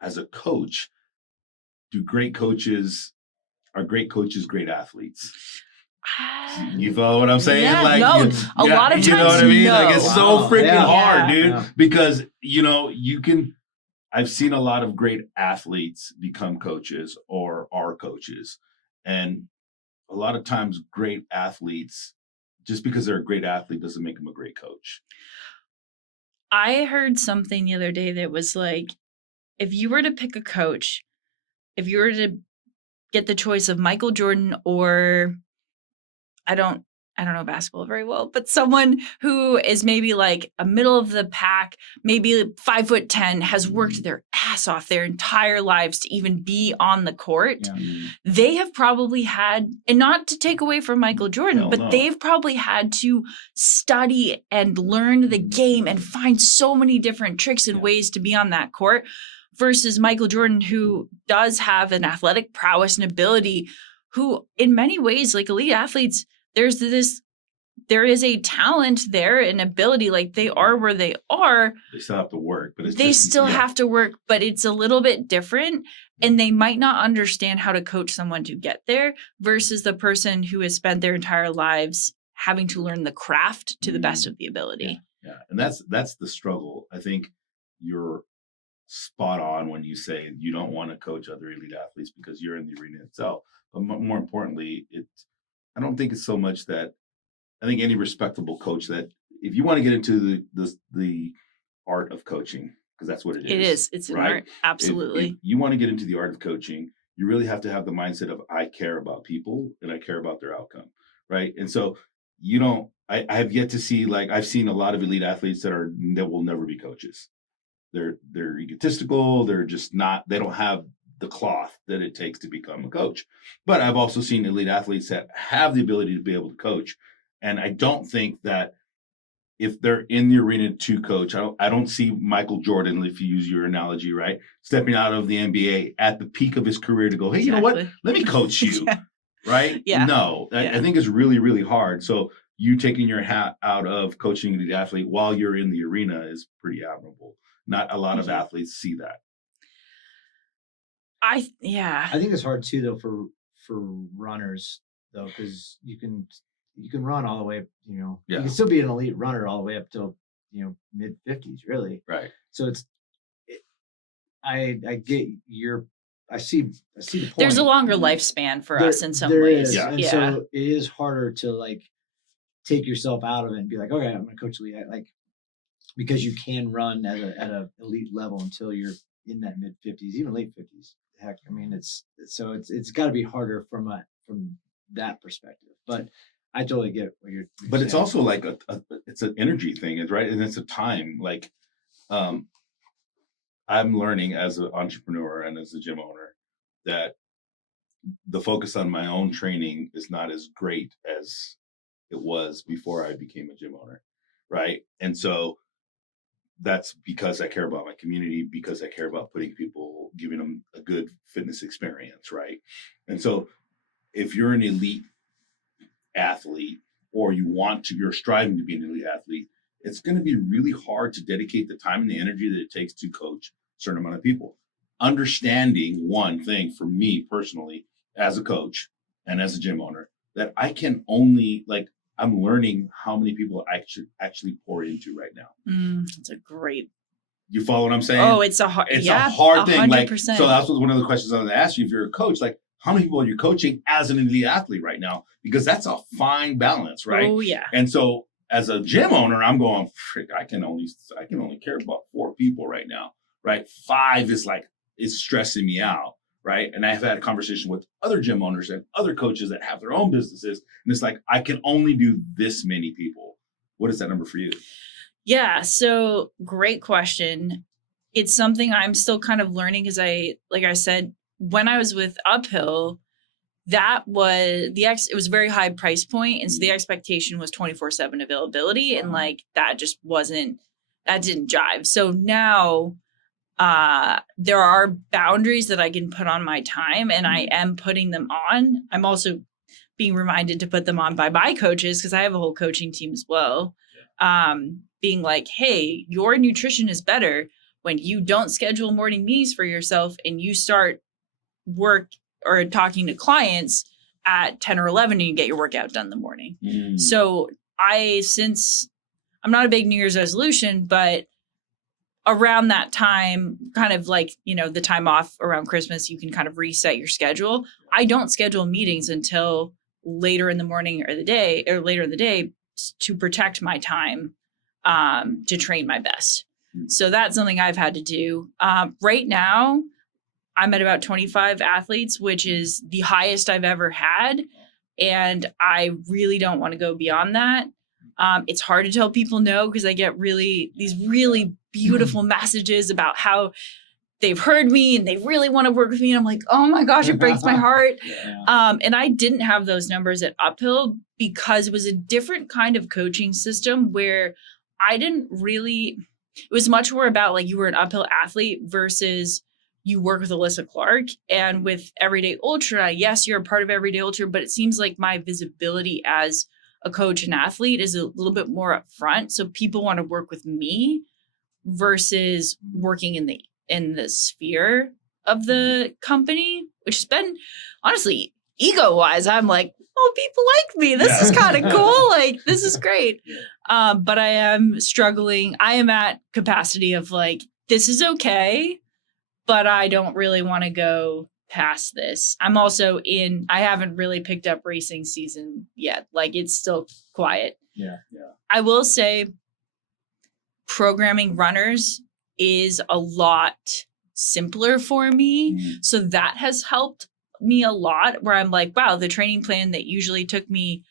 as a coach, are great coaches great athletes? You follow what I'm saying? Yeah, like, no, a lot of times, you know what I mean? no. Like it's so freaking hard, dude. Yeah. Because I've seen a lot of great athletes become coaches or are coaches, and a lot of times great athletes, just because they're a great athlete, doesn't make them a great coach. I heard something the other day that was like, if you were to pick a coach, if you were to get the choice of Michael Jordan or I don't I don't know basketball very well, but someone who is maybe like a middle of the pack, maybe 5'10", has worked their ass off their entire lives to even be on the court. Yeah. They have probably had, and not to take away from Michael Jordan, Hell but no. they've probably had to study and learn the game and find so many different tricks and ways to be on that court versus Michael Jordan, who does have an athletic prowess and ability, who in many ways, like elite athletes, there is a talent there and ability, like they are where they are. They still have to work, but they still have to work, but it's a little bit different. And they might not understand how to coach someone to get there versus the person who has spent their entire lives having to learn the craft to the best of the ability. Yeah. And that's the struggle. I think you're spot on when you say you don't want to coach other elite athletes because you're in the arena itself. But more importantly, I don't think it's so much that I think any respectable coach that if you want to get into the art of coaching, because that's what it is. It is. It's right? an art. Absolutely. If you want to get into the art of coaching, you really have to have the mindset of I care about people and I care about their outcome. Right. And so I have yet to see, like, I've seen a lot of elite athletes that will never be coaches. They're egotistical. They're just not, they don't have the cloth that it takes to become a coach. But I've also seen elite athletes that have the ability to be able to coach. And I don't think that if they're in the arena to coach, I don't see Michael Jordan, if you use your analogy, right, stepping out of the NBA at the peak of his career to go, hey, you know what? Let me coach you, right? Yeah. No, I think it's really, really hard. So you taking your hat out of coaching the athlete while you're in the arena is pretty admirable. Not a lot of athletes see that. I think it's hard too, though, for runners, though, because you can run all the way up, you can still be an elite runner all the way up till, mid 50s, really. Right. So I get I see the point. There's a longer lifespan for us in some ways. Yeah. And so it is harder to like take yourself out of it and be like, okay, I'm going to coach elite, because you can run at a elite level until you're in that mid 50s, even late 50s. Heck, I mean, it's got to be harder from that perspective. But I totally get what you're but saying. It's also like it's an energy thing, right? And it's a time. Like, I'm learning as an entrepreneur and as a gym owner that the focus on my own training is not as great as it was before I became a gym owner, right? And so that's because I care about my community, because I care about giving them a good fitness experience, right? And so if you're an elite athlete or you're striving to be an elite athlete, it's going to be really hard to dedicate the time and the energy that it takes to coach a certain amount of people. Understanding one thing for me personally as a coach and as a gym owner, that I can only, I'm learning how many people I should actually pour into right now. It's a great. You follow what I'm saying? Oh, it's a hard thing. 100%. So that's one of the questions I'm going to ask you. If you're a coach, how many people are you coaching as an elite athlete right now? Because that's a fine balance, right? Oh yeah. And so as a gym owner, I'm going, frick, I can only care about 4 people right now, right? 5 is stressing me out, right? And I've had a conversation with other gym owners and other coaches that have their own businesses, and it's like, I can only do this many people. What is that number for you? Yeah, so great question. It's something I'm still kind of learning because like I said, when I was with Uphill, it was a very high price point. And so the expectation was 24/7 availability. And that just that didn't jive. So now there are boundaries that I can put on my time, and I am putting them on. I'm also being reminded to put them on by my coaches because I have a whole coaching team as well. Being like, hey, your nutrition is better when you don't schedule morning meetings for yourself and you start work or talking to clients at 10 or 11 and you get your workout done in the morning. So since I'm not a big New Year's resolution, but around that time, kind of the time off around Christmas, you can kind of reset your schedule. I don't schedule meetings until later in the morning or later in the day to protect my time to train my best. So that's something I've had to do. Right now, I'm at about 25 athletes, which is the highest I've ever had. And I really don't want to go beyond that. It's hard to tell people no because I get these really beautiful messages about how they've heard me and they really want to work with me. And I'm like, oh my gosh, it breaks my heart. And I didn't have those numbers at Uphill because it was a different kind of coaching system where I didn't really, it was much more about like you were an uphill athlete versus you work with Alyssa Clark. And with Everyday Ultra, yes, you're a part of Everyday Ultra, but it seems like my visibility as a coach and athlete is a little bit more upfront. So people want to work with me versus working in the sphere of the company, which has been honestly ego-wise, I'm like, oh, people like me. This is kind of cool. Like, this is great. But I am struggling. I am at capacity of like, this is okay, but I don't really want to go past this. I'm also I haven't really picked up racing season yet. Like, it's still quiet. Yeah. I will say programming runners is a lot simpler for me. So that has helped me a lot where I'm like, wow, the training plan that usually took me,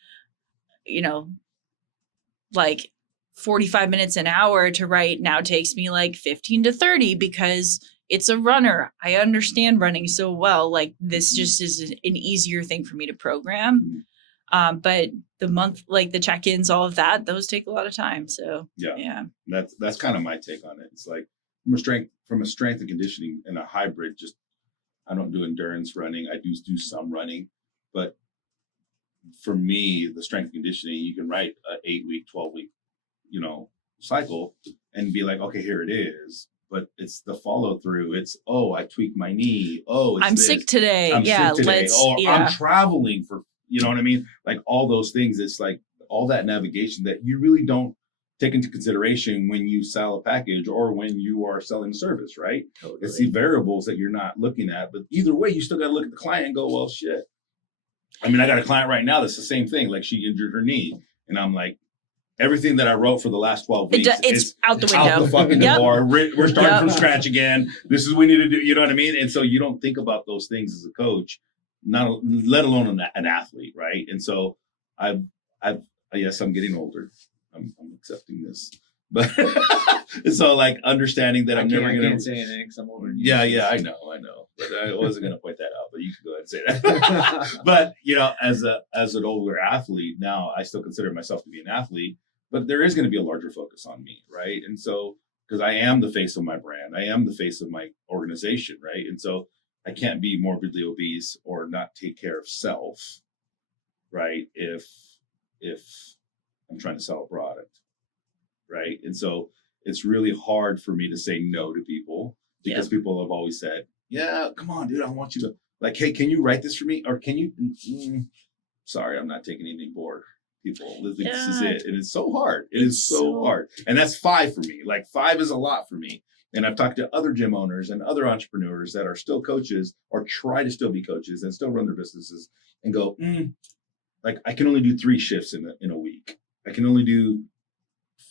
like 45 minutes an hour to write now takes me like 15 to 30 because it's a runner. I understand running so well. Like this just is an easier thing for me to program. But the month, like the check-ins, all of that, those take a lot of time. So yeah. That's kind of my take on it. It's like from a strength and conditioning and a hybrid, just I don't do endurance running. I do some running, but for me, the strength and conditioning, you can write an 8-week, 12-week, cycle and be like, okay, here it is. But it's the follow through. It's, I tweaked my knee. I'm sick today. I'm traveling for, you know what I mean? Like all those things. It's like all that navigation that you really don't take into consideration when you sell a package or when you are selling service, right? Totally. It's the variables that you're not looking at. But either way, you still got to look at the client and go, well, shit. I mean, I got a client right now that's the same thing. Like she injured her knee. And I'm like, everything that I wrote for the last 12 weeks it's out the window. Out the fucking door. We're starting from scratch again. This is what we need to do. You know what I mean? And so you don't think about those things as a coach, let alone an athlete, right? And so yes, I'm getting older. I'm accepting this. But so like understanding that I can't say anything because I'm older. Yeah, I know. But I wasn't going to point that out, but you can go ahead and say that. But, as an older athlete, now I still consider myself to be an athlete, but there is going to be a larger focus on me, right? And so, because I am the face of my brand, I am the face of my organization, right? And so I can't be morbidly obese or not take care of self, right? If I'm trying to sell a product, right? And so it's really hard for me to say no to people because people have always said, yeah, come on, dude, I want you to, like, hey, can you write this for me? Or can you, sorry, I'm not taking anything more. People, this is it. And it's so hard. It is so hard. And that's 5 for me. Like 5 is a lot for me. And I've talked to other gym owners and other entrepreneurs that are still coaches or try to still be coaches and still run their businesses and go, like I can only do 3 shifts in a week. I can only do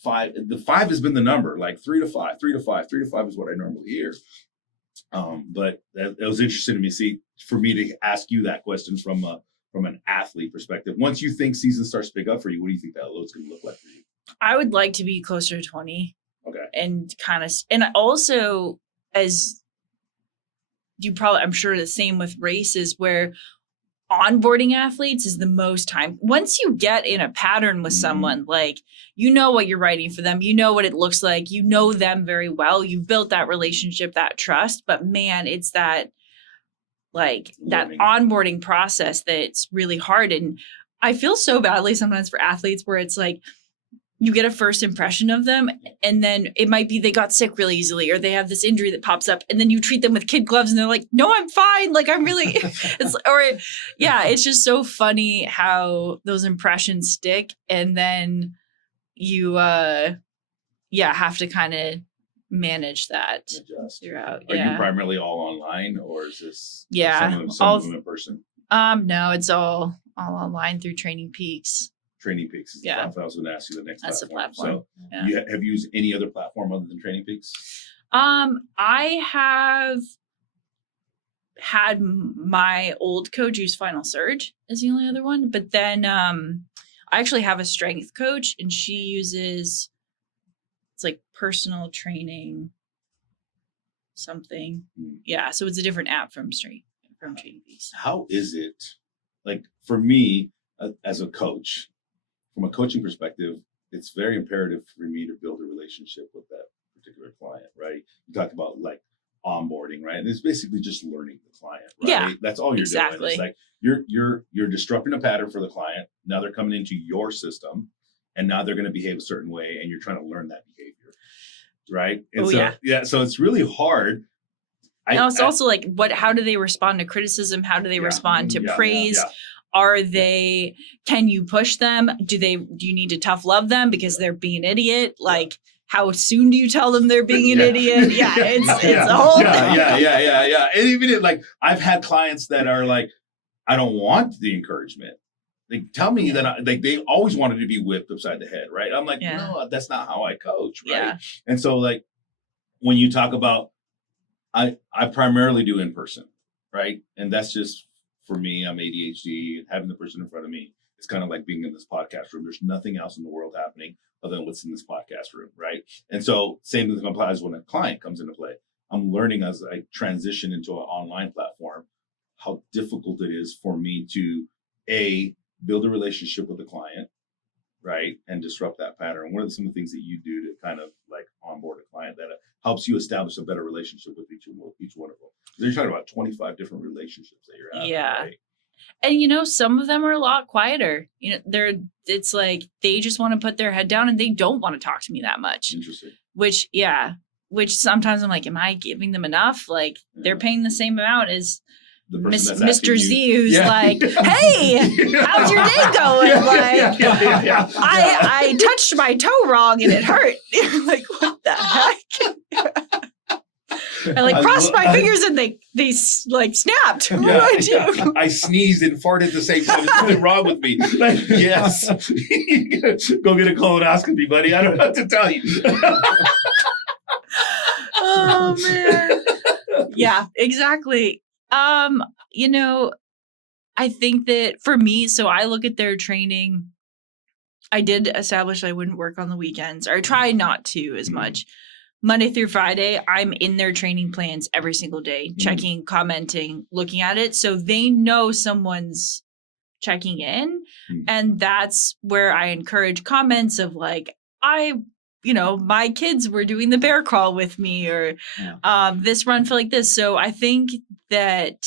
5. The 5 has been the number, like 3 to 5, 3 to 5, 3 to 5 is what I normally hear. But that was interesting for me to ask you that question from an athlete perspective. Once you think season starts to pick up for you, what do you think that load's going to look like for you? I would like to be closer to 20. Okay. And and also, as you probably, I'm sure the same with races where onboarding athletes is the most time. Once you get in a pattern with someone, like, what you're writing for them, what it looks like, them very well, you've built that relationship, that trust, but man, it's that onboarding process that's really hard. And I feel so badly sometimes for athletes where it's like, you get a first impression of them and then it might be they got sick really easily or they have this injury that pops up and then you treat them with kid gloves and they're like, no, I'm fine. Like I'm really, it's just so funny how those impressions stick. And then you, have to kind of manage that throughout. Are you primarily all online or is this some of them in person? No, it's all online through Training Peaks. Training Peaks is the platform I was going to ask you the next That's platform. The platform. So have you used any other platform other than Training Peaks? I have had my old coach use Final Surge as the only other one. But then I actually have a strength coach, and she uses, it's like personal training something. Yeah, so it's a different app from Training Peaks. How is it, like, for me as a coach, from a coaching perspective, it's very imperative for me to build a relationship with that particular client, right? You talked about like onboarding, right? And it's basically just learning the client, right? Yeah, that's all you're exactly. doing. It's like you're disrupting a pattern for the client. Now they're coming into your system, and now they're going to behave a certain way, and you're trying to learn that behavior, right? And so it's really hard. It's also like, how do they respond to criticism? How do they respond to praise? Are they, can you push them? Do you need to tough love them because they're being an idiot? Like, how soon do you tell them they're being an idiot? Yeah, it's a whole thing. Yeah. And even like, I've had clients that are like, I don't want the encouragement. They tell me that they always wanted to be whipped upside the head, right? I'm like, no, that's not how I coach, right? Yeah. And so like, when you talk about, I primarily do in person, right? And that's just, for me, I'm ADHD, and having the person in front of me, it's kind of like being in this podcast room. There's nothing else in the world happening other than what's in this podcast room, right? And so same thing applies when a client comes into play. I'm learning as I transition into an online platform, how difficult it is for me to build a relationship with the client, right? And disrupt that pattern. What are some of the things that you do to kind of like onboard a client that helps you establish a better relationship with each one of them? You're talking about 25 different relationships that you're having. Yeah. Right? And some of them are a lot quieter. It's like they just want to put their head down and they don't want to talk to me that much. Interesting. Which sometimes I'm like, am I giving them enough? Like they're paying the same amount as Mr. Z, who's like, hey, how's your day going? I touched my toe wrong and it hurt. Like, what the heck? I like crossed my fingers and they like snapped. What do I do? I sneezed and farted at the same time. There's something wrong with me. Like, yes. Go get a colonoscopy, buddy. I don't know what to tell you. Oh man. Yeah, exactly. I think that for me, so I look at their training. I did establish I wouldn't work on the weekends, or I try not to as much. Monday through Friday, I'm in their training plans every single day, checking, commenting, looking at it. So they know someone's checking in. And that's where I encourage comments of like, my kids were doing the bear crawl with me, or this run felt like this. So I think that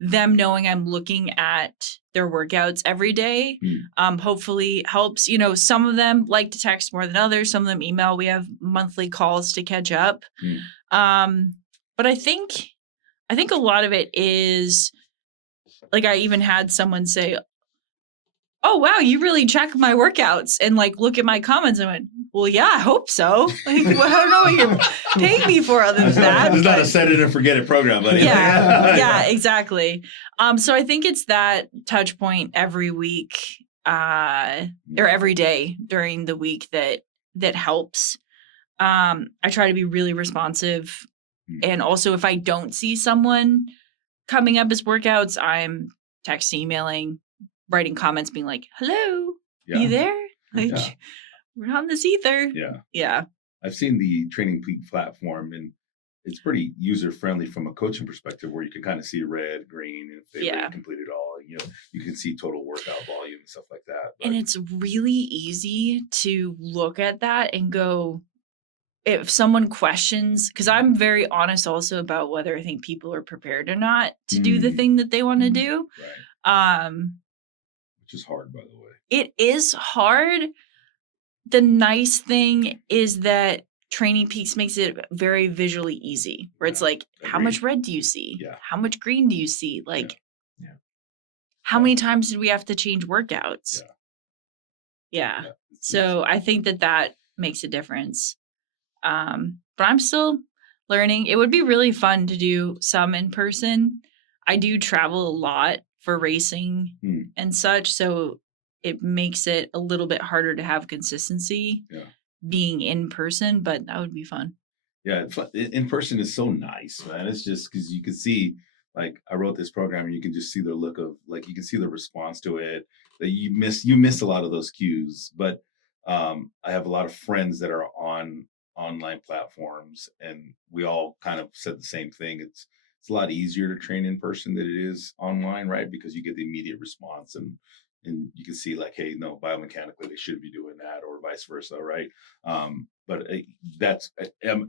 them knowing I'm looking at their workouts every day, hopefully helps. Some of them like to text more than others. Some of them email. We have monthly calls to catch up. But I think a lot of it is like, I even had someone say, oh, wow, you really check my workouts and like look at my comments. I went, well, yeah, I hope so. Like, well, I don't know what you're paying me for other than that. It's not a set it and forget it program, buddy. Yeah, exactly. So I think it's that touch point every week or every day during the week that helps. I try to be really responsive. And also if I don't see someone coming up as workouts, I'm texting, emailing, writing comments, being like, hello, you there? Like, we're on this ether. Yeah. I've seen the Training Peak platform, and it's pretty user friendly from a coaching perspective, where you can kind of see red, green, and if they really complete it all. You can see total workout volume and stuff like that. But, and it's really easy to look at that and go, if someone questions, because I'm very honest also about whether I think people are prepared or not to do the thing that they want to do. Right. Which is hard, by the way. It is hard. The nice thing is that Training Peaks makes it very visually easy, where it's like, how much red do you see? Yeah. How much green do you see? Like, how many times did we have to change workouts? Yeah. So I think that makes a difference. But I'm still learning. It would be really fun to do some in person. I do travel a lot for racing and such, so it makes it a little bit harder to have consistency being in person, but that would be fun. Yeah, in person is so nice, man. It's just because you can see like I wrote this program, and you can just see the look of like you can see the response to it. That you miss a lot of those cues. But I have a lot of friends that are on online platforms, and we all kind of said the same thing. It's a lot easier to train in person than it is online, right? Because you get the immediate response, and you can see like, hey, no, biomechanically they should be doing that, or vice versa, right? But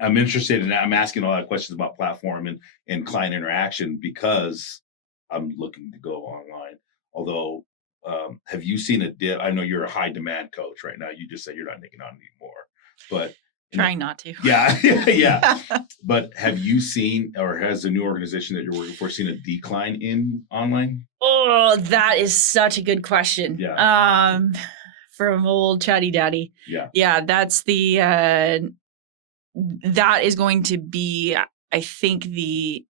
I'm interested in. I'm asking a lot of questions about platform and client interaction because I'm looking to go online. Although, have you seen a dip? I know you're a high demand coach right now. You just said you're not taking on anymore, but Trying not to. yeah, yeah. But have you seen, or has the new organization that you're working for seen a decline in online? Oh, that is such a good question. Yeah. From old Chatty Daddy. Yeah. Yeah, that's the that is going to be, I think, the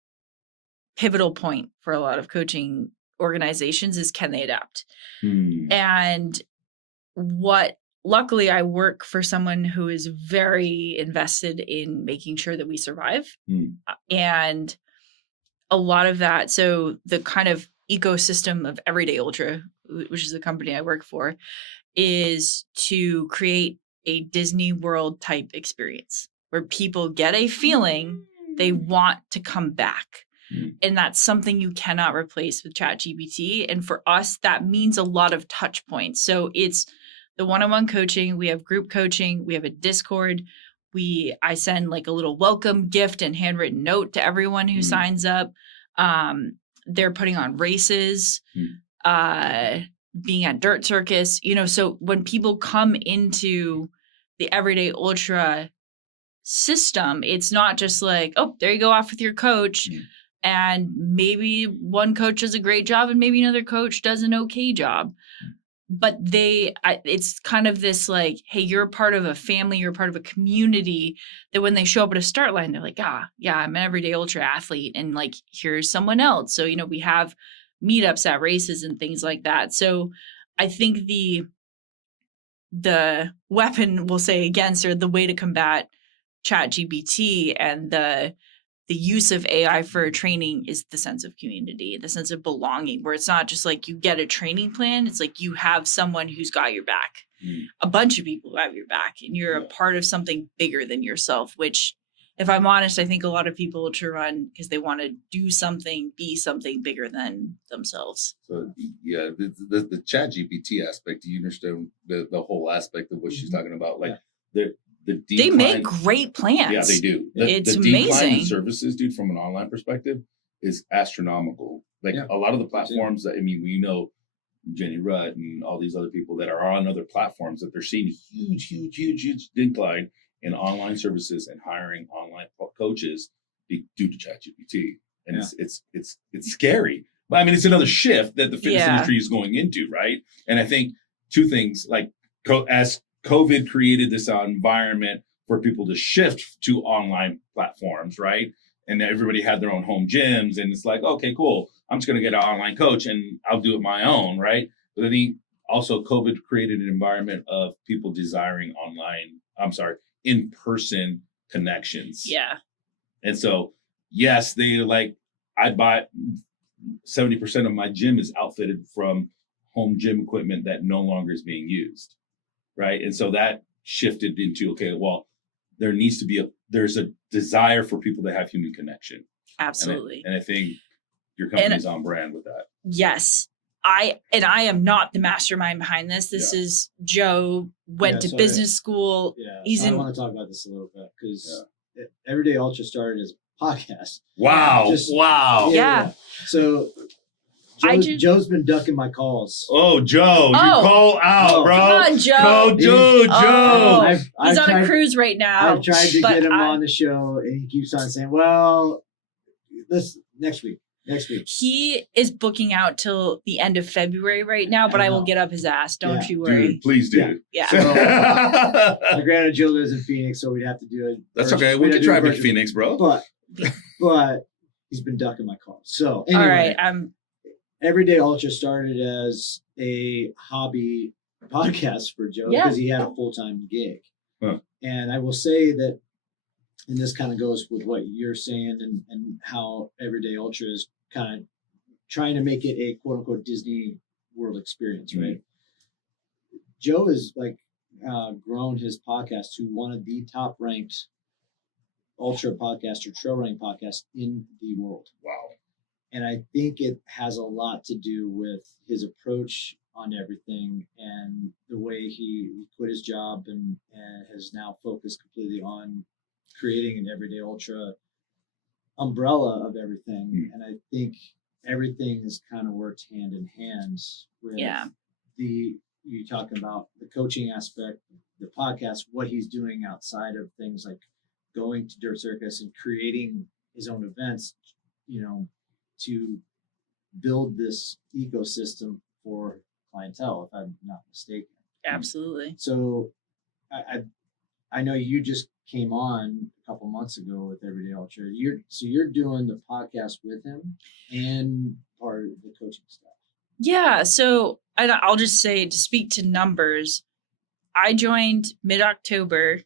pivotal point for a lot of coaching organizations is, can they adapt? And luckily I work for someone who is very invested in making sure that we survive. And a lot of that, so the kind of ecosystem of Everyday Ultra, which is the company I work for, is to create a Disney World type experience where people get a feeling they want to come back. And that's something you cannot replace with ChatGPT. And for us, that means a lot of touch points. So it's the one-on-one coaching. We have group coaching. We have a Discord. I send like a little welcome gift and handwritten note to everyone who signs up. They're putting on races, being at Dirt Circus, so when people come into the Everyday Ultra system, it's not just like, oh, there you go off with your coach. And maybe one coach does a great job and maybe another coach does an okay job. But it's kind of this like, hey, you're a part of a family, you're a part of a community, that when they show up at a start line, they're like, yeah, I'm an Everyday Ultra athlete. And like, here's someone else. So, we have meetups at races and things like that. So I think the weapon, we'll say, against, or the way to combat ChatGPT and the use of AI for training is the sense of community, the sense of belonging, where it's not just like you get a training plan. It's like you have someone who's got your back, a bunch of people who have your back, and you're a part of something bigger than yourself, which, if I'm honest, I think a lot of people will to run because they want to do something, be something bigger than themselves. So yeah, the ChatGPT aspect, do you understand the whole aspect of what she's talking about? Like they make great plans. Yeah, they do. It's the decline amazing. in services, dude, from an online perspective, is astronomical. Like a lot of the platforms that, we know Jenny Rudd and all these other people that are on other platforms, that they're seeing huge decline in online services and hiring online coaches due to ChatGPT. And it's scary. But it's another shift that the fitness industry is going into, right? And I think two things, like as COVID created this environment for people to shift to online platforms, right? And everybody had their own home gyms, and it's like, okay, cool. I'm just going to get an online coach and I'll do it my own, right? But I think also COVID created an environment of people desiring in-person connections. Yeah. And so, yes, they I'd buy 70% of my gym is outfitted from home gym equipment that no longer is being used. Right. And so that shifted into, okay, well, there's a desire for people to have human connection. Absolutely. And I think your company's on brand with that. Yes. I am not the mastermind behind this. This is Joe, went to business school. Yeah. I want to talk about this a little bit because Everyday Ultra started as a podcast. Wow. Wow. Yeah. So Joe's been ducking my calls. Oh, Joe, you call out, bro. Come on, Joe. Joe. He's on a cruise right now. I've tried to get him on the show, and he keeps on saying, well, next week. He is booking out till the end of February right now, but I will get up his ass. Don't you worry. Dude, please do. Yeah. So, my granddad Jill lives in Phoenix, so we'd have to do it. That's okay. We can drive to Phoenix, bro. But he's been ducking my calls. So anyway. All right. Everyday Ultra started as a hobby podcast for Joe because he had a full-time gig. Huh. And I will say that, and this kind of goes with what you're saying and how Everyday Ultra is kind of trying to make it a quote unquote Disney World experience, right? Joe has grown his podcast to one of the top ranked ultra podcast or trail running podcasts in the world. Wow. And I think it has a lot to do with his approach on everything and the way he quit his job and has now focused completely on creating an everyday ultra umbrella of everything. And I think everything has kind of worked hand in hand with you talking about the coaching aspect, the podcast, what he's doing outside of things like going to Dirt Circus and creating his own events, to build this ecosystem for clientele, if I'm not mistaken. Absolutely. So I know you just came on a couple months ago with Everyday Ultra. You're doing the podcast with him and part of the coaching stuff. Yeah. So I'll just say, to speak to numbers, I joined mid-October.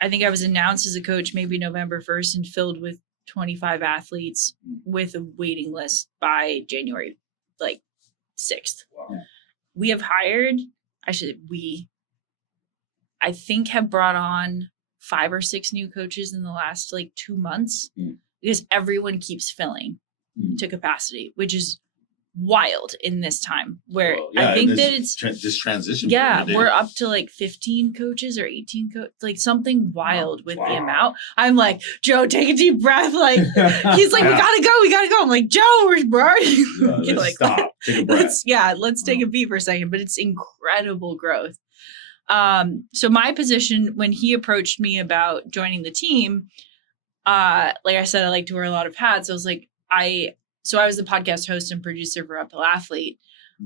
I think I was announced as a coach maybe November 1st and filled with 25 athletes with a waiting list by January 6th. Wow. Yeah. We have hired, I think have brought on 5 or 6 new coaches in the last 2 months because everyone keeps filling to capacity, which is wild in this time where I think that it's this transition. we're up to 15 coaches or 18 something wild with the amount. I'm like, Joe, take a deep breath. He's like, we gotta go. I'm like, Joe, we're already stop. Take a breath. let's take a beat for a second. But it's incredible growth. So my position when he approached me about joining the team, like I said, I like to wear a lot of hats. I was like, I was the podcast host and producer for Uphill Athlete.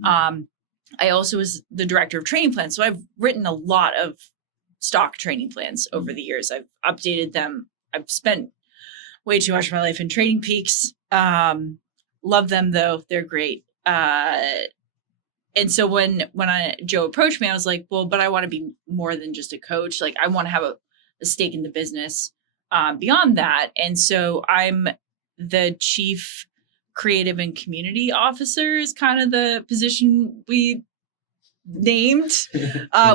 I also was the director of training plans. So I've written a lot of stock training plans over the years. I've updated them. I've spent way too much of my life in Training Peaks. Love them though. They're great. And so when Joe approached me, I was like, well, but I want to be more than just a coach. I want to have a stake in the business beyond that. And so I'm the chief creative and community officer is kind of the position we named,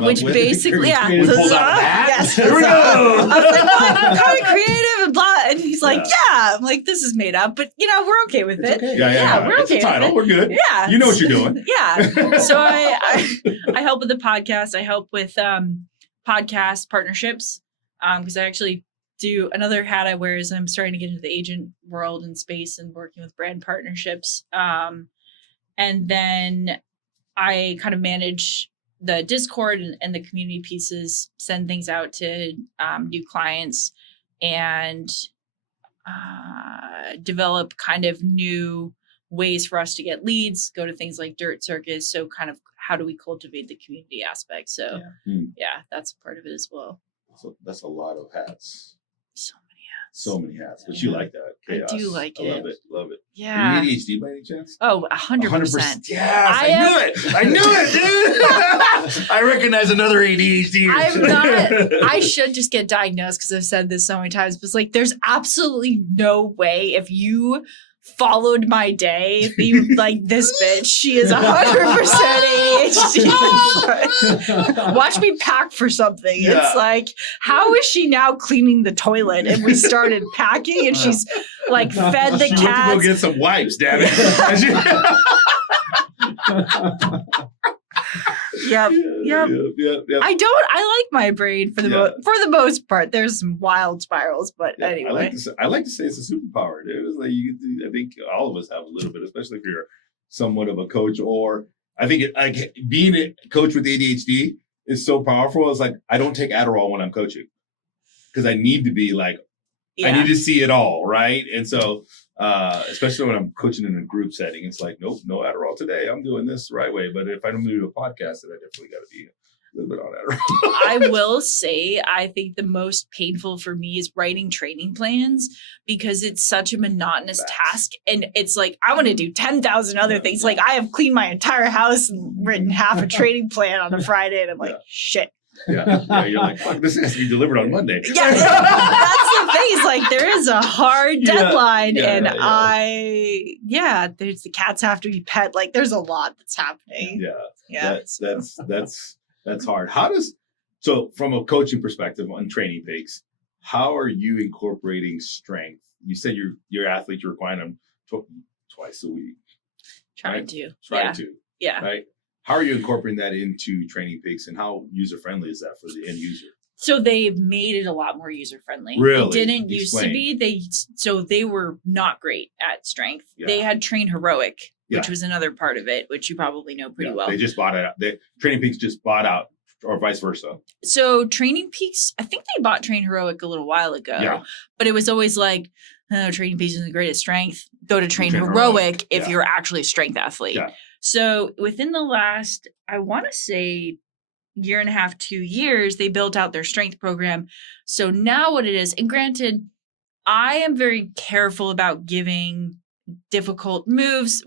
which basically, yes. Here we go. I was like, well, I'm kind of creative and blah. And he's like, yeah. I'm like, this is made up, but we're okay with it. Okay. Yeah, we're it's okay a title. with it. We're good. Yeah. You know what you're doing. Yeah. So I help with the podcast. I help with podcast partnerships because I actually do another hat I wear is I'm starting to get into the agent world and space and working with brand partnerships. And then I kind of manage the Discord and the community pieces, send things out to new clients and develop kind of new ways for us to get leads, go to things like Dirt Circus. So kind of how do we cultivate the community aspect? So that's a part of it as well. So that's a lot of hats. So many hats. So many hats. But you like that. Chaos. I do like it. Love it. Yeah. Are you ADHD by any chance? Oh, 100%. Yes, I knew it, dude. I recognize another ADHD. I'm not. I should just get diagnosed because I've said this so many times. But it's there's absolutely no way if you followed my day, you this bitch. She is 100% ADHD. Watch me pack for something. Yeah. It's how is she now cleaning the toilet? And we started packing, and she's fed the she cats. Went to go get some wipes, damn it. Yep. I like my brain for the most part. There's some wild spirals, but anyway. I like to say it's a superpower, dude. It's I think all of us have a little bit, especially if you're somewhat of a coach, or I think being a coach with ADHD is so powerful. It's I don't take Adderall when I'm coaching because I need to be I need to see it all, right? And so, especially when I'm coaching in a group setting, it's nope, no Adderall today. I'm doing this the right way. But if I'm doing a podcast, then I definitely got to be a little bit on Adderall. I will say, I think the most painful for me is writing training plans because it's such a monotonous task. And it's I want to do 10,000 other things. I have cleaned my entire house and written half a training plan on a Friday. And I'm shit. Yeah. You're like, fuck, this has to be delivered on Monday. Yeah, that's the thing. It's like there is a hard Yeah, deadline, yeah, and yeah. there's the cats have to be pet. Like there's a lot that's happening. Yeah. That's hard. So from a coaching perspective on Training Peaks, how are you incorporating strength? You said your athletes, you're requiring them twice a week. Trying to. Try to. Yeah. Right. How are you incorporating that into Training Peaks, and how user friendly is that for the end user? So they've made it a lot more user friendly. Really? It didn't used to be. They were not great at strength. Yeah. They had Train Heroic, which Yeah. was another part of it, which you probably know pretty well. They just bought it out. Training Peaks just bought out, or vice versa. So Training Peaks, I think they bought Train Heroic a little while ago. Yeah. But it was always like, oh, Training Peaks isn't great at strength. Go to Train Train Heroic Heroic. if Yeah. you're actually a strength athlete. Yeah. So within the last, I want to say, year and a half, 2 years, they built out their strength program. So now what it is, and granted, I am very careful about giving difficult moves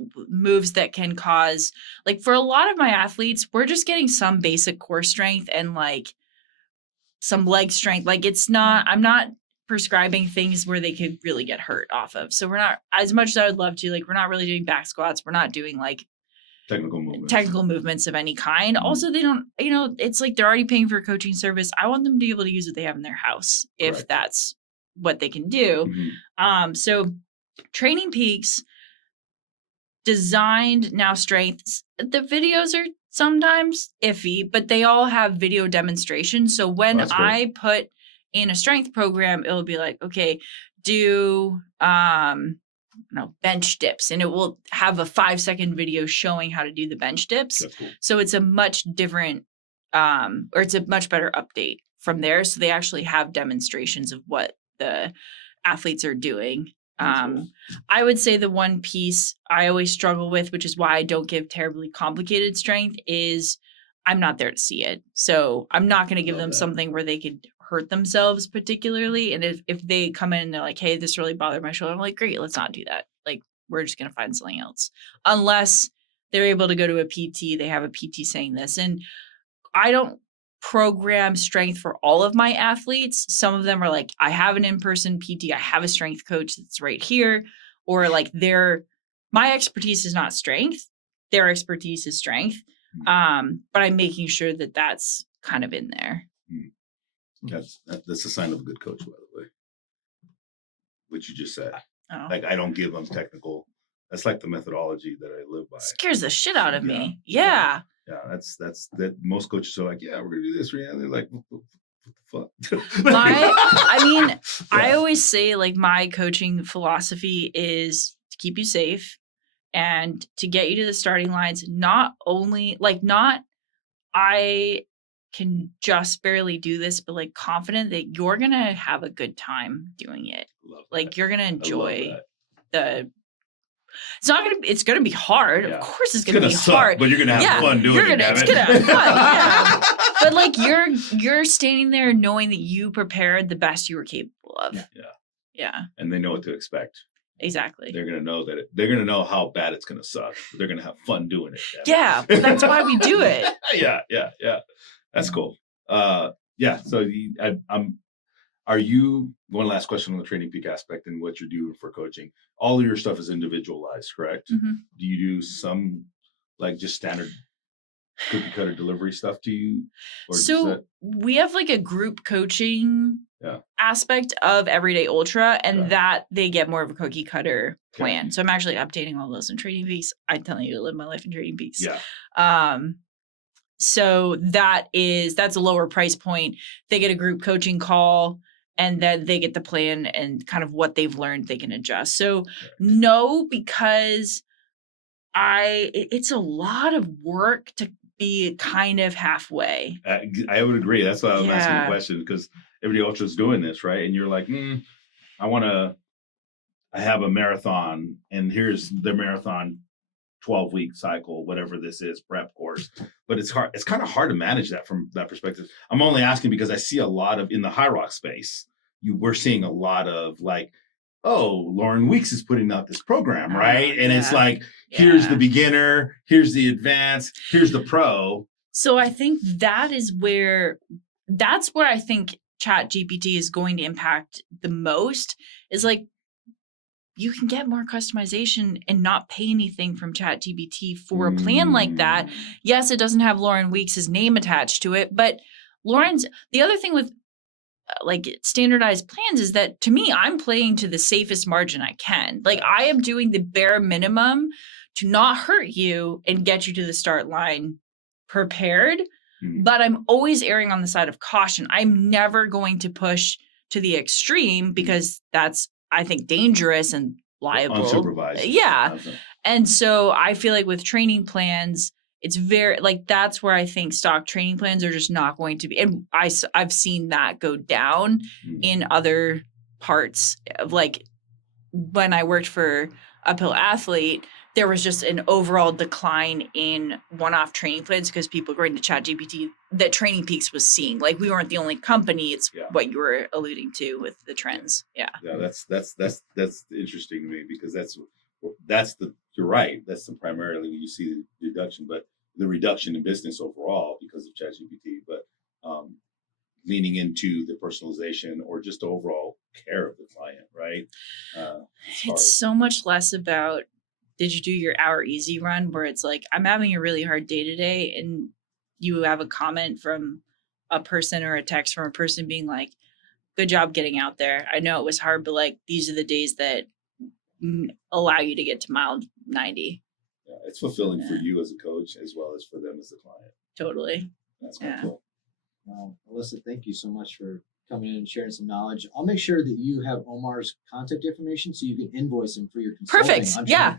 that can cause, like for a lot of my athletes, we're just getting some basic core strength and like some leg strength. Like I'm not prescribing things where they could really get hurt off of. So we're not, as much as I would love to, like we're not really doing back squats. We're not doing like technical movements of any kind. Mm-hmm. Also, they don't, it's like they're already paying for a coaching service. I want them to be able to use what they have in their house if Correct. that's what they can do. Mm-hmm. So Training Peaks designed now strengths. The videos are sometimes iffy, but they all have video demonstrations. So when That's cool. I put in a strength program, it'll be like, okay, do bench dips, and it will have a 5-second video showing how to do the bench dips. That's cool. So it's a much different or it's a much better update from there. So they actually have demonstrations of what the athletes are doing. Cool. I would say the one piece I always struggle with, which is why I don't give terribly complicated strength, is I'm not there to see it. So I'm not going to give them something where they could hurt themselves particularly. And if they come in and they're like, hey, this really bothered my shoulder, I'm like, great, let's not do that. Like, we're just going to find something else. Unless they're able to go to a PT, they have a PT saying this. And I don't program strength for all of my athletes. Some of them are like, I have an in-person PT, I have a strength coach that's right here. Or like my expertise is not strength. Their expertise is strength. But I'm making sure that that's kind of in there. That's a sign of a good coach, by the way. What you just said. Oh. Like, I don't give them technical. That's like the methodology that I live by. Scares the shit out of me. Yeah. Yeah, that's that. Most coaches are like, yeah, we're gonna do this. Yeah, they're like, what the fuck? I always say like my coaching philosophy is to keep you safe and to get you to the starting lines. I can just barely do this, but like confident that you're gonna have a good time doing it. Like you're gonna enjoy it's gonna be hard. Yeah. Of course it's gonna be suck, hard. but you're gonna have fun doing it. It's gonna have fun. Yeah. But like you're standing there knowing that you prepared the best you were capable of. Yeah. And they know what to expect. Exactly. They're gonna know they're gonna know how bad it's gonna suck. But they're gonna have fun doing it. Yeah, but that's why we do it. Yeah. That's cool. So are you, one last question on the Training Peak aspect and what you're doing for coaching? All of your stuff is individualized, correct? Mm-hmm. Do you do some like just standard cookie cutter delivery stuff to you? Or we have like a group coaching aspect of Everyday Ultra, and that they get more of a cookie cutter plan. Okay. So I'm actually updating all those in Training Peaks. I'm telling you to live my life in Training Peaks. Yeah. So that's a lower price point. They get a group coaching call, and then they get the plan and kind of what they've learned they can adjust. So no, because it's a lot of work to be kind of halfway. I would agree. That's why I'm asking the question, because Everyday Ultra is doing this, right? And you're like, I have a marathon, and here's the marathon 12-week cycle, whatever this is, prep course. But it's hard. It's kind of hard to manage that from that perspective. I'm only asking because I see a lot of, in the high rock space, we're seeing a lot of like, oh, Lauren Weeks is putting out this program, right? And it's like, here's the beginner, here's the advanced, here's the pro. So I think that's where I think Chat GPT is going to impact the most, is like, you can get more customization and not pay anything from Chat GPT for a plan like that. Yes, it doesn't have Lauren Weeks' name attached to it, but the other thing with like standardized plans is that, to me, I'm playing to the safest margin I can. Like, I am doing the bare minimum to not hurt you and get you to the start line prepared, but I'm always erring on the side of caution. I'm never going to push to the extreme because that's, I think, dangerous and liable. Unsupervised. Yeah. Okay. And so I feel like with training plans, it's very, like, that's where I think stock training plans are just not going to be. And I've seen that go down in other parts of, like, when I worked for Uphill Athlete, there was just an overall decline in one-off training plans because people going to ChatGPT that Training Peaks was seeing. Like, we weren't the only company. It's what you were alluding to with the trends. Yeah. Yeah, that's interesting to me, because you're right. That's primarily when you see the reduction, but the reduction in business overall because of ChatGPT, but leaning into the personalization or just overall care of the client, right? It's so much less about, did you do your hour easy run, where it's like, I'm having a really hard day today, and you have a comment from a person or a text from a person being like, good job getting out there. I know it was hard, but like, these are the days that allow you to get to mile 90. Yeah, it's fulfilling for you as a coach as well as for them as the client. Totally. That's kind of cool. Alyssa, thank you so much for coming in and sharing some knowledge. I'll make sure that you have Omar's contact information so you can invoice him for your consulting. Perfect. On Yeah.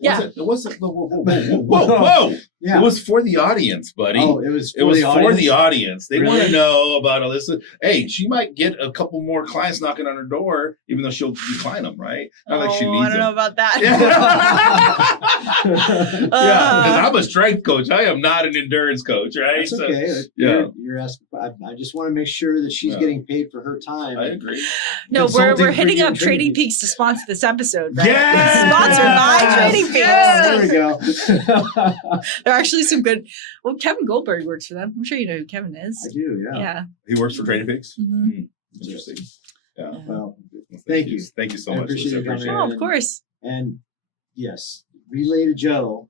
Yeah. It wasn't. Whoa. Yeah. It was for the audience, buddy. Oh, it was for the audience? audience. They want Really? to know about Alyssa. Hey, she might get a couple more clients knocking on her door, even though she'll decline them, right? Not like she needs I don't know them. about that. Yeah, because I'm a strength coach. I am not an endurance coach, right? That's okay. Yeah. You're asking. I just want to make sure that she's getting paid for her time. I agree. No, Consulting we're for hitting you up and Training Peaks. Peaks to sponsor this episode, right? Yes! Sponsored by Training Peaks. There we go. There are actually some good. Well, Kevin Goldberg works for them. I'm sure you know who Kevin is. I do. Yeah. Yeah. He works for Training Peaks. Mhm. Interesting. Yeah. Well, thank you. Thank you so I much. appreciate Alyssa. you coming Appreciate in. it. Oh, of course. And yes, relay to Joe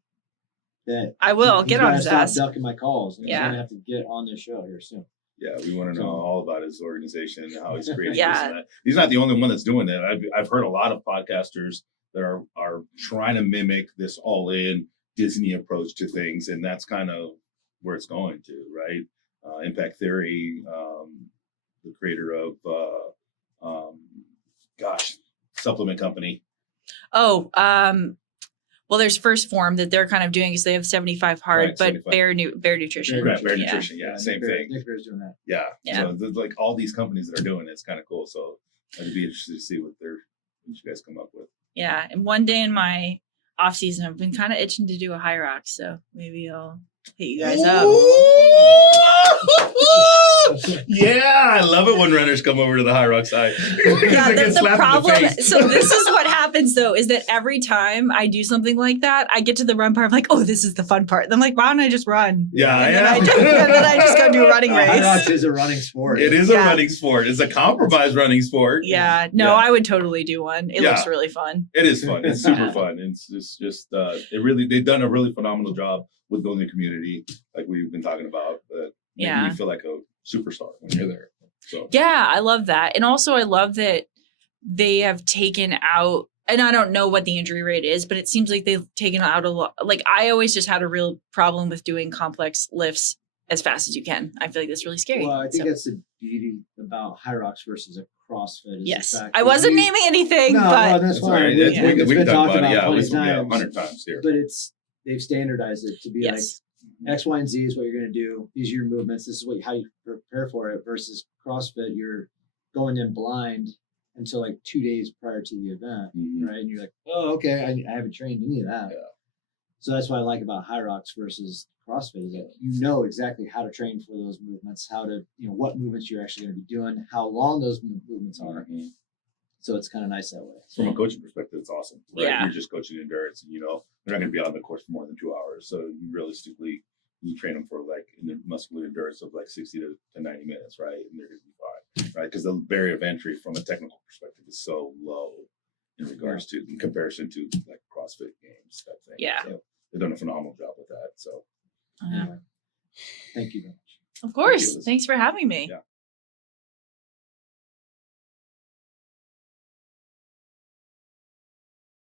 that I will he's get on gotta his stop ass. ducking my calls. And Yeah. He's gonna have to get on this show here soon. Yeah, we want to know all about his organization and how he's creating Yeah. this and that. He's not the only one that's doing that. I've heard a lot of podcasters that are trying to mimic this all-in Disney approach to things, and that's kind of where it's going to, right? Impact Theory, the creator of supplement company. Oh, well, there's First Form that they're kind of doing because they have 75 hard, Right, but 75. Bear Nutrition. Bear Yeah. Nutrition, yeah, same Nick thing. Nick Bear's doing that. Yeah. Yeah. So there's like all these companies that are doing it. It's kind of cool. So I'd be interested to see what you guys come up with. Yeah. And one day in my off season, I've been kind of itching to do a high rock, so maybe I'll hit you guys up. Yeah, I love it when runners come over to the High Rock side. Yeah, They get the slapped in problem. face. So this is what happens though, is that every time I do something like that, I get to the run part. I'm like, oh, this is the fun part. And I'm like, why don't I just run? Yeah, And then yeah. I just go do a running race. High Rocks is a running sport. It is Yeah. a running sport. It's a compromised running sport. Yeah, no, Yeah. I would totally do one. It Yeah. looks really fun. It is fun. It's super Yeah. fun. It's just they've done a really phenomenal job with building the community, like we've been talking about. But Yeah. you feel like a superstar when you're there. So Yeah, I love that. And also I love that they have taken out, and I don't know what the injury rate is, but it seems like they've taken out a lot. Like, I always just had a real problem with doing complex lifts as fast as you can. I feel like that's really scary. Well, I think So- that's the beauty about High Rocks versus a CrossFit. Is yes. the fact I that wasn't you- naming anything, No, but that's that's all fine. right. It's We been can talk talked about it. Yeah, plenty this will be times, 100 times here. But they've standardized it to be yes. like X, Y, and Z is what you're going to do. These are your movements. This is how you prepare for it. Versus CrossFit, you're going in blind until like 2 days prior to the event, Mhm. right? And you're like, oh, okay, I haven't trained any of that. Yeah. So that's what I like about High Rocks versus CrossFit is that you know exactly how to train for those movements, how to, what movements you're actually going to be doing, how long those movements are. Mhm. So it's kind of nice that way. From a coaching perspective, it's awesome. Right? Yeah. You're just coaching endurance, and they're not going to be on the course for more than 2 hours. So you realistically you train them for like in the muscular endurance of like 60 to 90 minutes, right? And they're going to be fine, right? Because the barrier of entry from a technical perspective is so low in regards to, in comparison to like CrossFit games type thing. Yeah. So they've done a phenomenal job with that. So Anyway, thank you very much. Of course. Alyssa. Thanks for having me. Yeah.